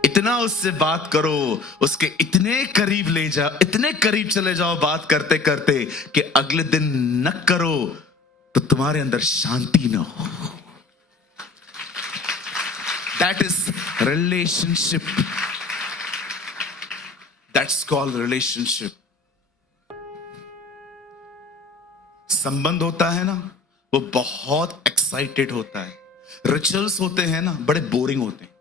इतना उससे बात करो, उसके इतने करीब ले जाओ, इतने करीब चले जाओ बात करते करते कि अगले दिन न करो तो तुम्हारे अंदर शांति ना हो। That is relationship. That's called relationship. संबंध होता है ना, वो बहुत एक्साइटेड होता है। रिचुअल्स होते हैं ना, बड़े बोरिंग होते हैं।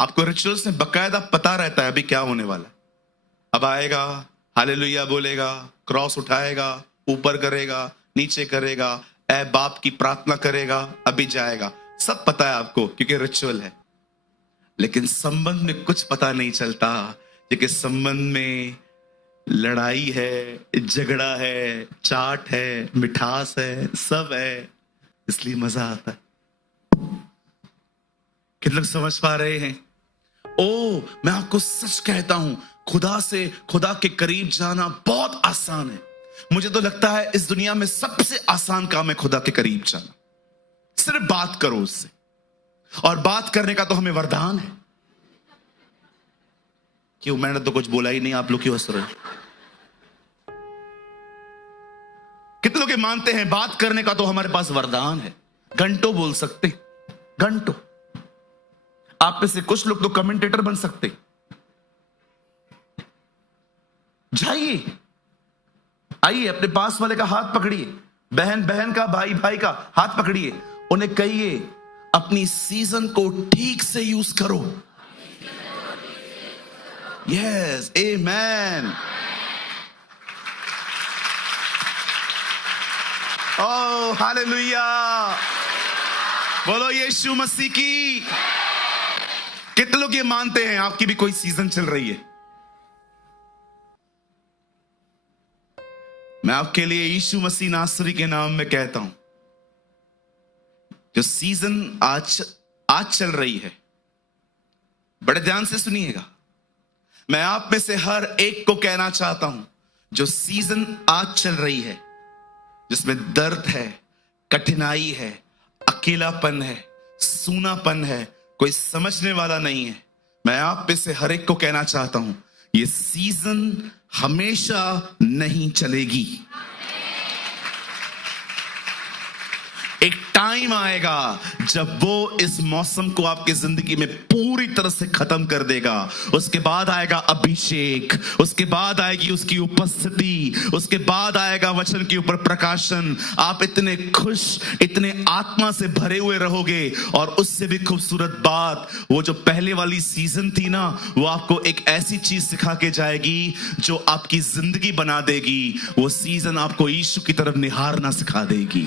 आपको रिचुअल्स में बकायदा पता रहता है अभी क्या होने वाला है। अब आएगा, हालेलुया बोलेगा, क्रॉस उठाएगा, ऊपर करेगा, नीचे करेगा, ऐ बाप की प्रार्थना करेगा, अभी जाएगा। सब पता है आपको क्योंकि रिचुअल है। लेकिन संबंध में कुछ पता नहीं चलता, क्योंकि संबंध में लड़ाई है, झगड़ा है, चाट है, मिठास है, सब है, इसलिए मजा आता है। कितने लोग समझ पा रहे हैं? ओ मैं आपको सच कहता हूं, खुदा से, खुदा के करीब जाना बहुत आसान है। मुझे तो लगता है इस दुनिया में सबसे आसान काम है खुदा के करीब जाना। सिर्फ बात करो उससे, और बात करने का तो हमें वरदान है। क्यों? मैंने तो कुछ बोला ही नहीं, आप लोग क्यों हंस रहे? कितने लोग मानते हैं बात करने का तो हमारे पास वरदान है, घंटों बोल सकते, घंटों। आप में से कुछ लोग तो कमेंटेटर बन सकते। जाइए, आइए, अपने पास वाले का हाथ पकड़िए, बहन बहन का, भाई भाई का हाथ पकड़िए, उन्हें कहिए अपनी सीजन को ठीक से यूज करो। यस, आमेन। ओह हालेलुया, बोलो यीशु मसीह की। कितने लोग ये मानते हैं आपकी भी कोई सीजन चल रही है? मैं आपके लिए यीशु मसीह नासरी के नाम में कहता हूं, जो सीजन आज चल रही है, बड़े ध्यान से सुनिएगा। मैं आप में से हर एक को कहना चाहता हूं, जो सीजन आज चल रही है, जिसमें दर्द है, कठिनाई है, अकेलापन है, सूनापन है, कोई समझने वाला नहीं है, मैं आप में से हर एक को कहना चाहता हूं, ये सीजन हमेशा नहीं चलेगी। एक टाइम आएगा जब वो इस मौसम को आपकी जिंदगी में पूरी तरह से खत्म कर देगा। उसके बाद आएगा अभिषेक, उसके बाद आएगी उसकी उपस्थिति, उसके बाद आएगा वचन के ऊपर प्रकाशन। आप इतने खुश, इतने आत्मा से भरे हुए रहोगे। और उससे भी खूबसूरत बात, वो जो पहले वाली सीजन थी ना, वो आपको एक ऐसी चीज सिखा के जाएगी जो आपकी जिंदगी बना देगी। वो सीजन आपको यीशु की तरफ निहारना सिखा देगी।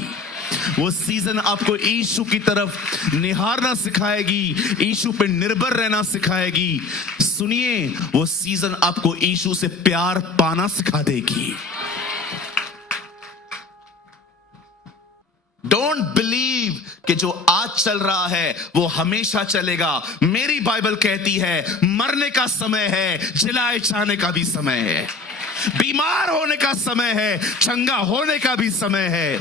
वो सीजन आपको यीशु की तरफ निहारना सिखाएगी, यीशु पे निर्भर रहना सिखाएगी। सुनिए, वो सीजन आपको यीशु से प्यार पाना सिखा देगी। डोंट बिलीव कि जो आज चल रहा है वो हमेशा चलेगा। मेरी बाइबल कहती है मरने का समय है, जिलाए जाने का भी समय है, बीमार होने का समय है, चंगा होने का भी समय है,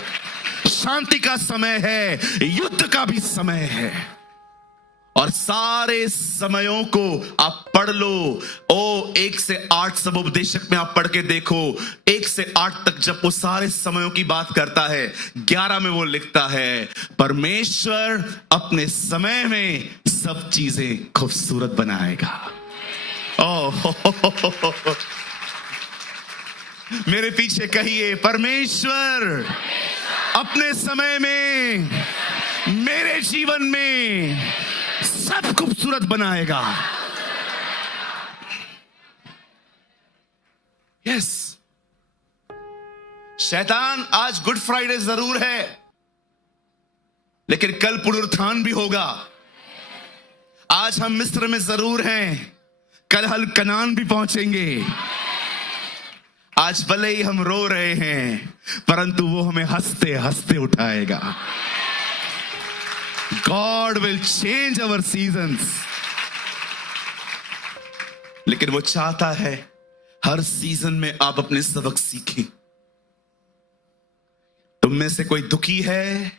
शांति का समय है, युद्ध का भी समय है। और सारे समयों को आप पढ़ लो। 1 से 8 सबोपदेशक में आप पढ़ के देखो, 1 से 8 तक जब वो सारे समयों की बात करता है, 11 में वो लिखता है परमेश्वर अपने समय में सब चीजें खूबसूरत बनाएगा। मेरे पीछे कहिए, परमेश्वर अपने समय में मेरे जीवन में सब खूबसूरत बनाएगा। यस, शैतान आज गुड फ्राइडे जरूर है, लेकिन कल पुनरुत्थान भी होगा। आज हम मिस्र में जरूर हैं, कल हम कनान भी पहुंचेंगे। आज भले ही हम रो रहे हैं, परंतु वो हमें हंसते हंसते उठाएगा। God will change our seasons. लेकिन वो चाहता है हर सीजन में आप अपने सबक सीखें। तुम में से कोई दुखी है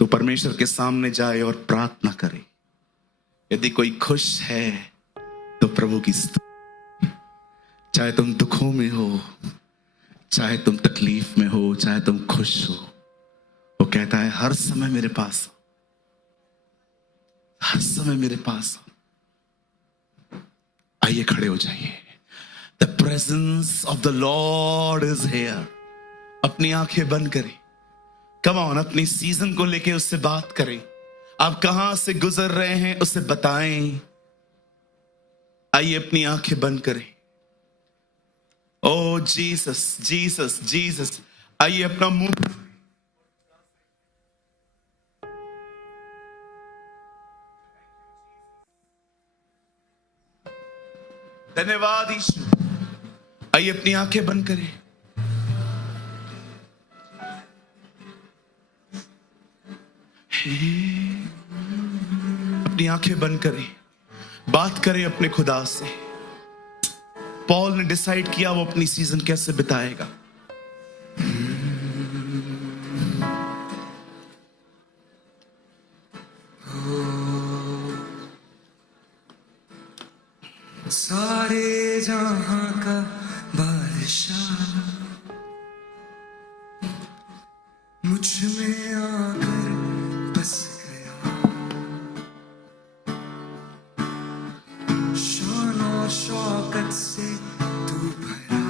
तो परमेश्वर के सामने जाए और प्रार्थना करे। यदि कोई खुश है तो प्रभु की स्तुति। चाहे तुम दुखों में हो, चाहे तुम तकलीफ में हो, चाहे तुम खुश हो, वो कहता है हर समय मेरे पास, हर समय मेरे पास। आइए खड़े हो जाइए। The presence of the Lord is here. अपनी आंखें बंद करें। Come on, अपनी सीजन को लेके उससे बात करें। आप कहां से गुजर रहे हैं उसे बताएं। आइए अपनी आंखें बंद करें। ओ जीसस, जीसस, जीसस। आइए अपना मुंह, धन्यवाद यीशु। आइए अपनी आंखें बंद करें। अपनी आंखें बंद करें, बात करें अपने खुदा से। पॉल ने डिसाइड किया वो अपनी सीजन कैसे बिताएगा। सारे जहां का बादशाह मुझ में आकर बस गया। शान और शौकत से तू भरा,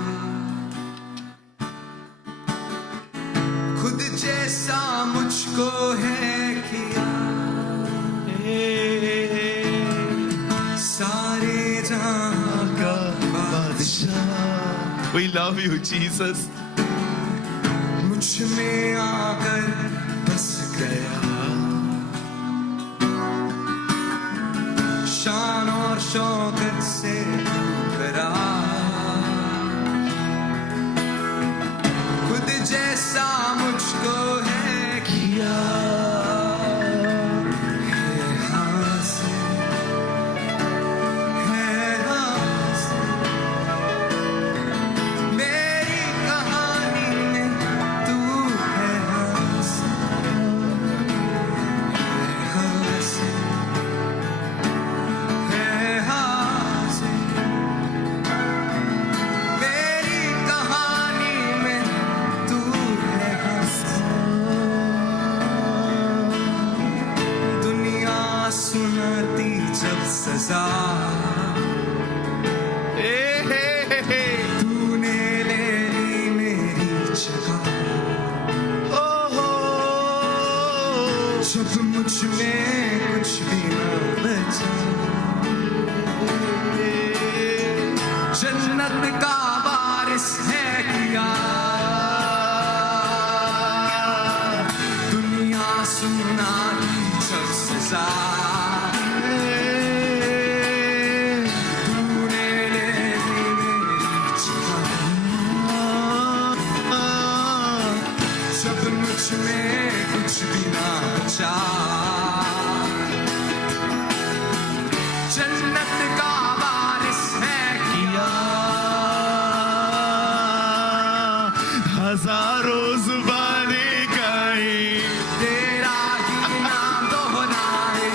खुद जैसा मुझको है किया। सारे जहां का बादशाह, We love you, Jesus. मुझ में आकर बस गया। शान और शौकत से भरा, खुद जैसा मुझको है किया। सजा तूने ले ली मेरी जगह जब मुझ में कुछ भी न बचा जन्नत का वारिस है किया दुनिया सुना दी जब सजा तूने ले ली मेरी जगह जब मुझ में कुछ भी ना बचा जन्नत का वारिस है किया हजारों जुबानें गाए तेरा ही नाम दोहराए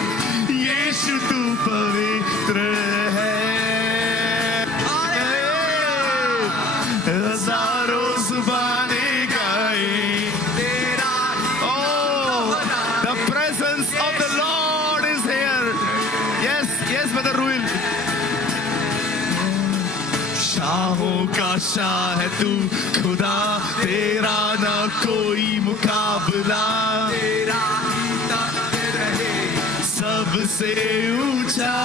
यीशु तू पवित्र है हजारों जुबानें गाए तेरा ही The presence of the Lord is here. Yes, Brother Ruil. शाहों का शाह है तू खुदा तेरा ना कोई मुकाबला तेरा ही तख्त रहे सबसे ऊंचा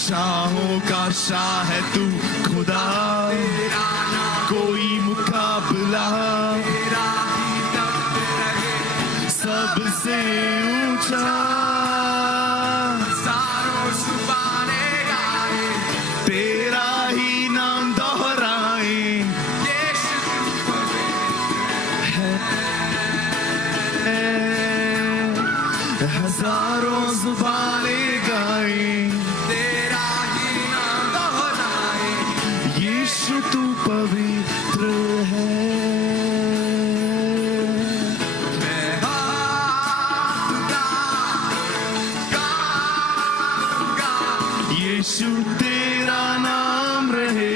शाहों का शाह है तू खुदा तेरा ना कोई मुकाबला तेरा ही तख्त रहे सबसे ऊंचा हजारों जुबानें गाए तेरा ही नाम दोहराए यीशु हजारों जुबानें गाए तेरा ही नाम दोहराए यीशु तू पवित्र है मैं गाऊंगा यीशु तेरा नाम रहे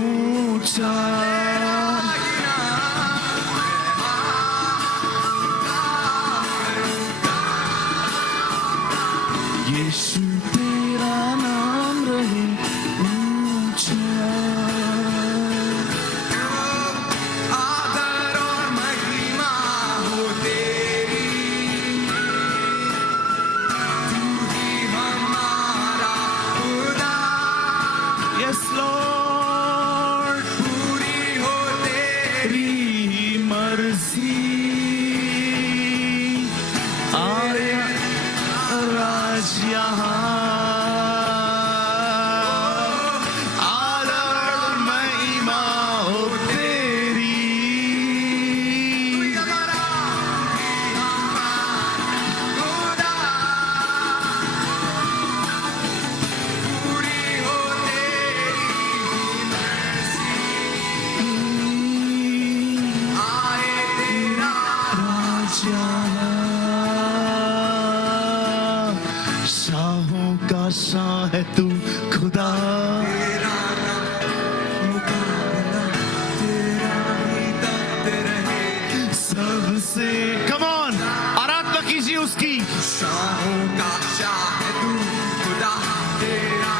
ऊंचा यीशु तेरा नाम रहे ऊंचा आदर और महिमा हो तेरी तू ही हमारा खुदा Yes, Lord. पूरी हो तेरी तेरी मर्जी आए राज यहाँ आदर महिमा हो तेरी हमारा खुदा पूरी हो तेरी आए तेरा शाहों का शाह है तू खुदा तेरा मुकाबला तेरा ही तख्त रहे सबसे कम ऑन आराधना कीजिए उसकी शाहों का शाह है तू खुदा तेरा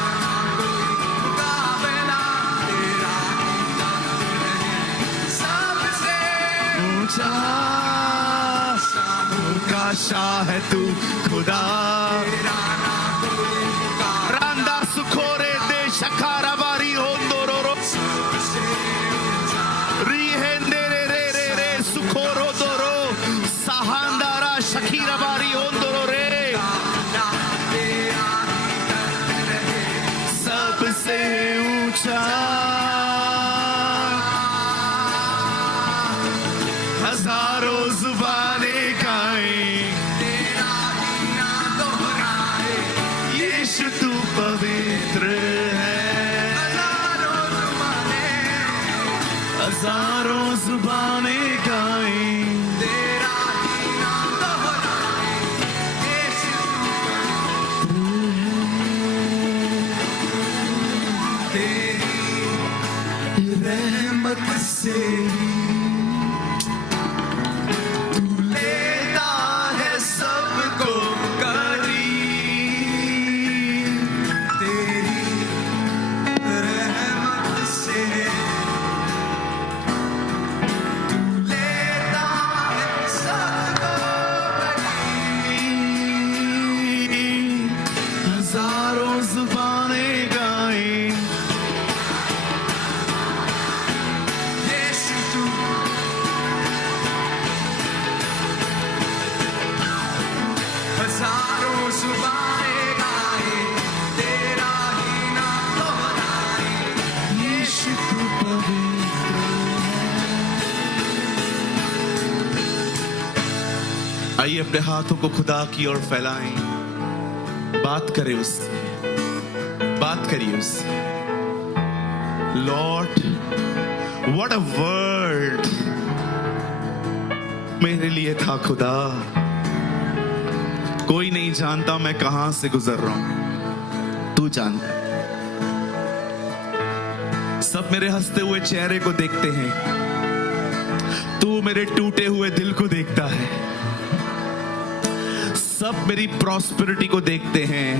कोई मुकाबला तेरा ही तख्त रहे सबसे ऊंचा शाहों का शाह है तू खुदा तेरा ना कोई मुकाबला रांदा सुखोरे दे शखारा बारी होंदोरो सबसे ऊंचा रिहेंदे रे रे रे रे सुखोरो दोरो सहांदारा शखीरा बारी होंदोरो रे ना तेरा ही तख्त रहे सबसे ऊंचा हजारों जुबानें गाएं तेरा ही नाम दोहराए जुबानें गाए, तेरा ही नाम दोहराए, यीशु तू पवित्र है। आइए अपने हाथों को खुदा की ओर फैलाएं, बात करें उससे, बात करिए उससे। लॉर्ड, व्हाट अ वर्ड मेरे लिए था खुदा। कोई नहीं जानता मैं कहां से गुजर रहा हूं, तू जानता। सब मेरे हंसते हुए चेहरे को देखते हैं, तू मेरे टूटे हुए दिल को देखता है। सब मेरी प्रॉस्पेरिटी को देखते हैं,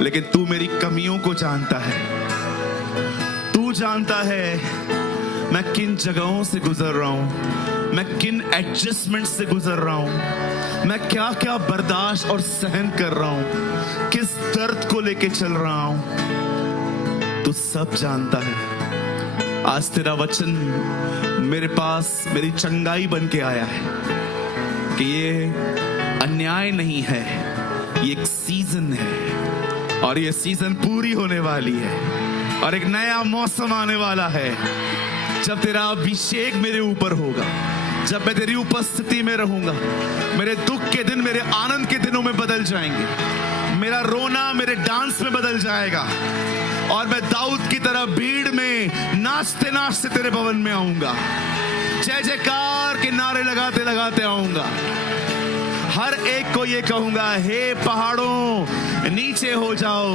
लेकिन तू मेरी कमियों को जानता है। तू जानता है मैं किन जगहों से गुजर रहा हूं, मैं किन एडजस्टमेंट से गुजर रहा हूं, मैं क्या क्या बर्दाश्त और सहन कर रहा हूं, किस दर्द को लेके चल रहा हूं। तू सब जानता है। आज तेरा वचन मेरे पास मेरी चंगाई बन के आया है कि ये अन्याय नहीं है, ये एक सीजन है और ये सीजन पूरी होने वाली है और एक नया मौसम आने वाला है जब तेरा अभिषेक मेरे ऊपर होगा, जब मैं तेरी उपस्थिति में रहूंगा। मेरे दुख के दिन मेरे आनंद के दिनों में बदल जाएंगे, मेरा रोना मेरे डांस में बदल जाएगा और मैं दाऊद की तरह भीड़ में नाचते नाचते तेरे भवन में आऊंगा, जय जयकार के नारे लगाते लगाते आऊंगा। हर एक को ये कहूंगा, हे पहाड़ों नीचे हो जाओ,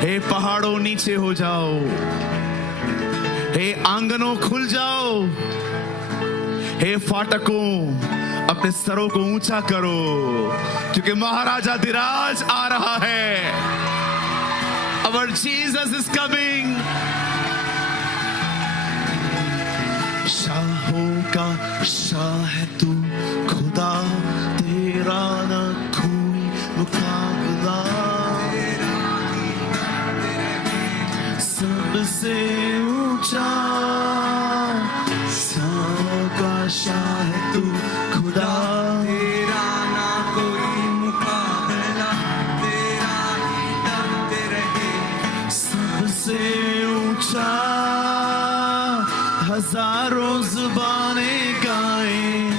हे पहाड़ों नीचे हो जाओ, हे आंगनों खुल जाओ, हे फाटकों अपने सरों को ऊंचा करो, क्योंकि महाराजा धीराज आ रहा है। Our Jesus is coming। शाहों का शाह है तू खुदा, तेरा न कोई मुकाबला, सबसे ऊंचा शाहों का शाह है तू खुदा, तेरा ना कोई मुकाबला, तेरा ही दम रहे, सबसे ऊंचा। हजारों जुबानें गाएं,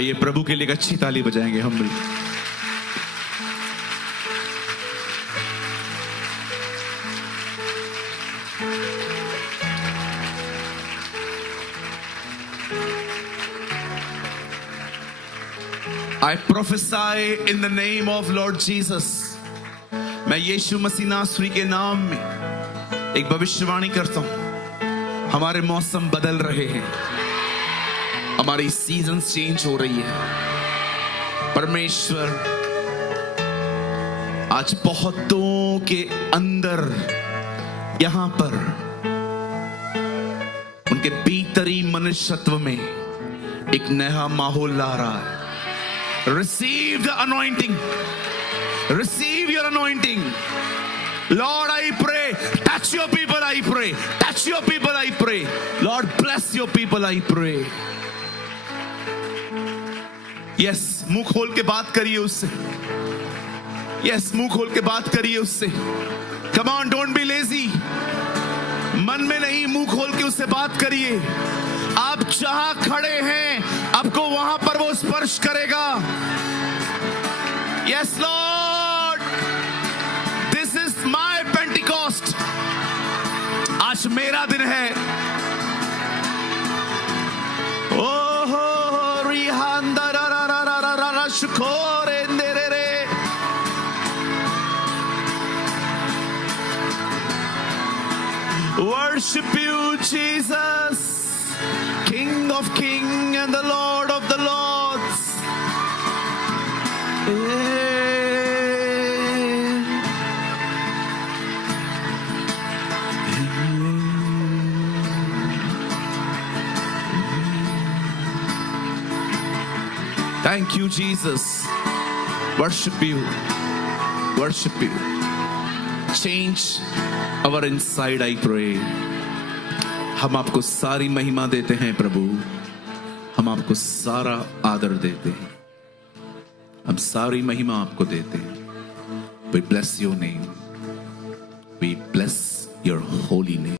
आइए प्रभु के लिए एक अच्छी ताली बजाएंगे हम मिलकर। I prophesy in the name of Lord Jesus. मैं यीशु मसीह नासरी के नाम में एक भविष्यवाणी करता हूं। हमारे मौसम बदल रहे हैं, हमारी सीजन्स चेंज हो रही है। परमेश्वर आज बहुतों के अंदर यहां पर उनके भीतरी मनुष्यत्व में एक नया माहौल ला रहा है। Receive the anointing. Receive your anointing. Lord, I pray. Touch your people, I pray. Touch your people, I pray. Lord, bless your people, I pray. Yes, मुंह खोल के बात करिए उससे। Yes, मुंह खोल के बात करिए उससे। Come on, don't be lazy. मन में नहीं, मुंह खोल के उससे बात करिए। आप जहां खड़े हैं, आपको वहां पर वो स्पर्श करेगा। Yes, Lord. This is my Pentecost. आज मेरा दिन है। ओह रिहांदा रा रा रा रा रा रा रा शुकोरे नेरे रे। Worship you, Jesus, King of Kings and the Lord of the Lords. Thank you, Jesus. Worship you. Worship you. Change our inside, I pray. हम आपको सारी महिमा देते हैं प्रभु, हम आपको सारा आदर देते हैं, हम सारी महिमा आपको देते हैं। We bless your name. We bless your holy name.